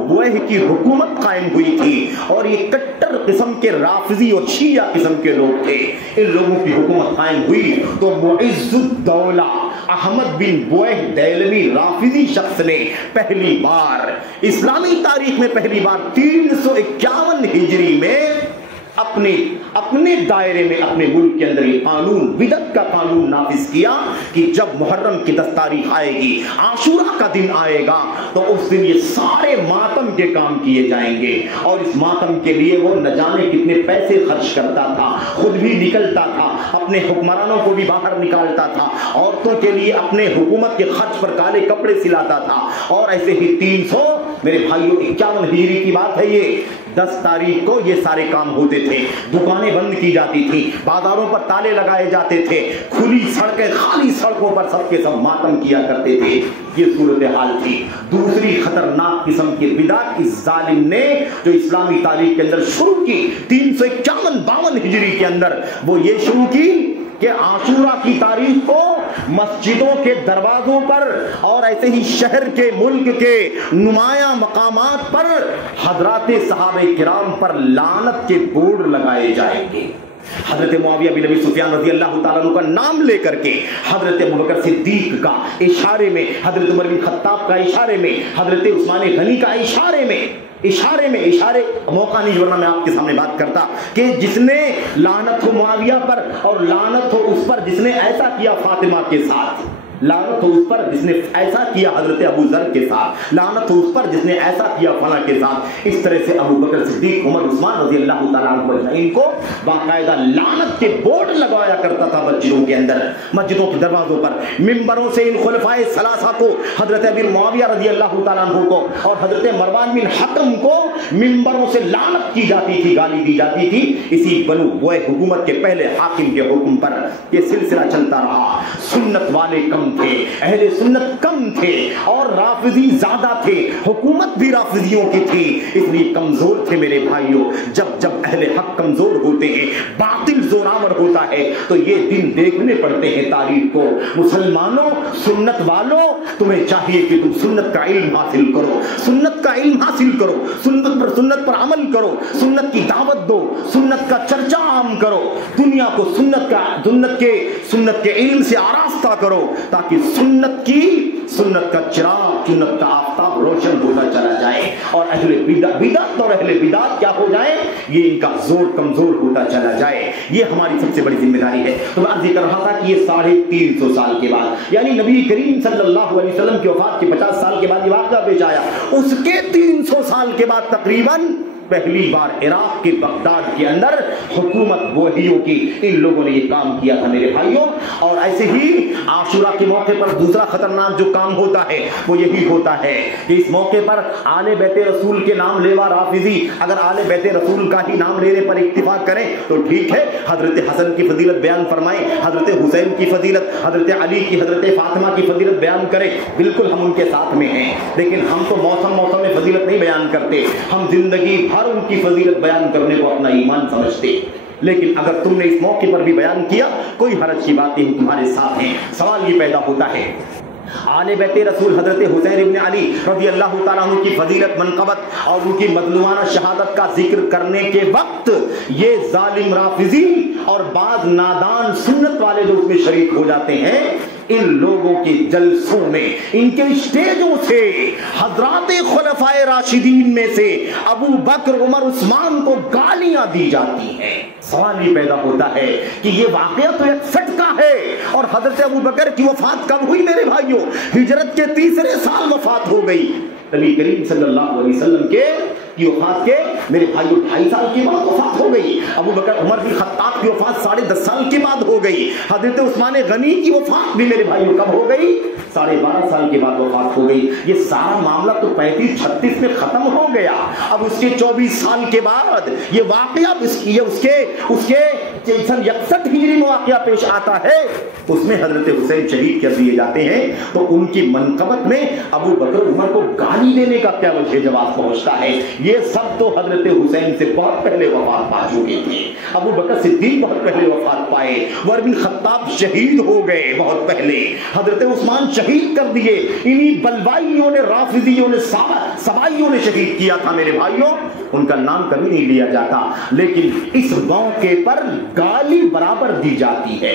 بویہ کی حکومت قائم ہوئی تھی، اور یہ کٹر قسم کے رافضی اور شیعہ قسم کے لوگ تھے۔ ان لوگوں کی حکومت قائم ہوئی تو معز الدولہ احمد بن بویہ دہلوی رافضی شخص نے پہلی بار اسلامی تاریخ میں 351 ہجری میں اپنے دائرے میں اپنے ملک کے اندر یہ قانون، بدعت کا قانون نافذ کیا کہ جب محرم کی 10 تاریخ آئے گی، عاشورہ کا دن آئے گا، تو اس دن یہ سارے ماتم کے کام کیے جائیں گے، اور اس ماتم کے لیے وہ نہ جانے کتنے پیسے خرچ کرتا تھا، خود بھی نکلتا تھا، اپنے حکمرانوں کو بھی باہر نکالتا تھا، عورتوں کے لیے اپنے حکومت کے خرچ پر کالے کپڑے سلاتا تھا، اور ایسے ہی 300 میرے بھائیوں 51 ہجری کی بات ہے یہ، 10 تاریخ کو یہ سارے کام ہوتے تھے، دکانیں بند کی جاتی تھی، بازاروں پر تالے لگائے جاتے تھے، کھلی سڑکیں، خالی سڑکوں پر سب کے سب ماتم کیا کرتے تھے، یہ صورتحال تھی۔ دوسری خطرناک قسم کی بدعت اس ظالم نے جو اسلامی تاریخ کے اندر شروع کی 351-52 ہجری کے اندر، وہ یہ شروع کی کہ عاشورہ کی تاریخ کو مسجدوں کے دروازوں پر اور ایسے ہی شہر کے، ملک کے نمایاں مقامات پر حضرات صحابہ کرام پر لعنت کے بورڈ لگائے جائیں گے۔ حضرت معاویہ بن ابی سفیان رضی اللہ تعالیٰ عنہ کا نام لے کر کے، حضرت ابوبکر صدیق کا اشارے میں، حضرت عمر بن خطاب کا اشارے میں، حضرت عثمان غنی کا اشارے میں موقع نہیں، ورنہ میں آپ کے سامنے بات کرتا کہ جس نے لعنت ہو معاویہ پر، اور لعنت ہو اس پر جس نے ایسا کیا فاطمہ کے ساتھ، لعنت ہو اس پر جس نے ایسا کیا حضرت ابو ذر کے ساتھ، لعنت ہو اس پر جس نے ایسا کیا فلاں کے ساتھ۔ اس طرح سے ابو بکر صدیق، عمر، عثمان رضی اللہ تعالیٰ عنہ ان کو باقاعدہ لعنت کے بورڈ لگایا کرتا تھا مسجدوں کے اندر، مسجدوں کے دروازوں پر، ممبروں سے ان خلفائے ثلاثہ کو، حضرت امیر معاویہ رضی اللہ تعالیٰ عنہ کو اور حضرت مروان بن حکم کو ممبروں سے لعنت کی جاتی تھی، گالی دی جاتی تھی۔ اسی بنو بوئے حکومت کے پہلے حاکم کے حکم پر یہ سلسلہ چلتا رہا۔ سنت والے کم تھے، اہل سنت کم تھے، اور رافضی زیادہ تھے، حکومت بھی رافضیوں کی تھی، اس لیے کمزور تھے میرے بھائیوں۔ جب اہل حق کمزور ہوتے ہیں، باطل زوراور ہوتا ہے، تو یہ دن دیکھنے پڑتے ہیں تاریخ کو۔ مسلمانوں، سنت والوں، تمہیں چاہیے کہ تم سنت کا علم حاصل کرو، سنت کا علم حاصل کرو، سنت پر عمل کرو، سنت کی دعوت دو، سنت کا چرچا عام کرو، دنیا کو سنت کے علم سے آراستہ کرو، تاکہ سنت کا چراغ، سنت کا آفتاب روشن ہوتا چلا جائے، اور اہل بدعت کیا ہو جائے، یہ ان کا زور کمزور ہوتا چلا جائے۔ یہ ہماری سب سے بڑی ذمہ داری ہے۔ تو میں عرض کر رہا تھا کہ یہ 350 سال کے بعد، یعنی نبی کریم صلی اللہ علیہ وسلم کی وفات کے 50 سال کے بعد یہ واقعہ پیش آیا، اس کے 300 سال کے بعد تقریباً پہلی بار عراق کے بغداد کے اندر حکومت بوہیوں کی ان لوگوں نے یہ کام کیا تھا میرے بھائیوں۔ اور ایسے ہی عاشورہ کے موقع پر دوسرا خطرناک جو کام ہوتا ہے وہ یہی ہوتا ہے کہ اس موقع پر آل بیت رسول کے نام لیوا رافضی اگر آل بیت رسول کا ہی نام لینے پر اکتفا کریں تو ٹھیک ہے، حضرت حسن کی فضیلت بیان فرمائیں، حضرت حسین کی فضیلت، حضرت علی کی، حضرت فاطمہ کی فضیلت بیان کریں، بالکل ہم ان کے ساتھ میں ہیں، لیکن ہم تو موسم میں فضیلت نہیں بیان کرتے، ہم زندگی بھر ان کی فضیلت بیان کرنے کو اپنا ایمان سمجھتے۔ لیکن اگر تم نے اس موقع پر بھی بیان کیا، کوئی حرج کی بات نہیں، تمہارے ساتھ ہیں۔ سوال یہ پیدا ہوتا ہے، آل بیت رسول حضرت حسین ابن علی رضی اللہ تعالیٰ عنہ کی فضیلت، منقبت اور ان کی مظلومانہ شہادت کا ذکر کرنے کے وقت یہ ظالم رافضی اور بعض نادان سنت والے جو اس میں شریک ہو جاتے ہیں، ان لوگوں کے جلسوں میں، ان کے اسٹیجوں سے حضرات خلفائے راشدین میں سے ابو بکر، عمر، عثمان کو گالیاں دی جاتی ہیں۔ سوال یہ پیدا ہوتا ہے کہ یہ واقعہ تو ایک فٹکا ہے، اور حضرت ابو بکر کی وفات کب ہوئی میرے بھائیوں؟ ہجرت کے 3 سال وفات ہو گئی۔ نبی کریم صلی اللہ علیہ وسلم کی وفات کے میرے بھائیوں 2.5 سال کے بعد وفات ہو گئی۔ ابو بکر عمر بن خطاب کی وفات 10.5 سال کے بعد ہو گئی۔ حضرت عثمان غنی کی وفات بھی میرے بھائیوں کب ہو گئی؟ 12.5 سال کے بعد وفات ہو گئی۔ یہ سارا معاملہ تو 35-36 میں ختم ہو گیا۔ اب اس کے 24 سال کے بعد یہ واقعہ اس کے 61 ہجری میں واقعہ پیش آتا ہے، اس میں حضرت حسین شہید کر دیے جاتے ہیں۔ تو ان کی منقبت میں ابو بکر عمر کو گالی دینے کا کیا وجہ جواب پہنچتا ہے؟ یہ سب تو حضرت حسین سے بہت پہلے وفات پا چکے تھے۔ ابو بکر صدیق بہت پہلے وفات پائے، عمر بن خطاب شہید ہو گئے بہت پہلے، حضرت عثمان شہید کر دیے، انہی بلوائیوں نے، رافضیوں نے، سبائیوں نے شہید کیا تھا میرے بھائیوں۔ ان کا نام کبھی نہیں لیا جاتا، لیکن اس موقع پر گالی برابر دی جاتی ہے۔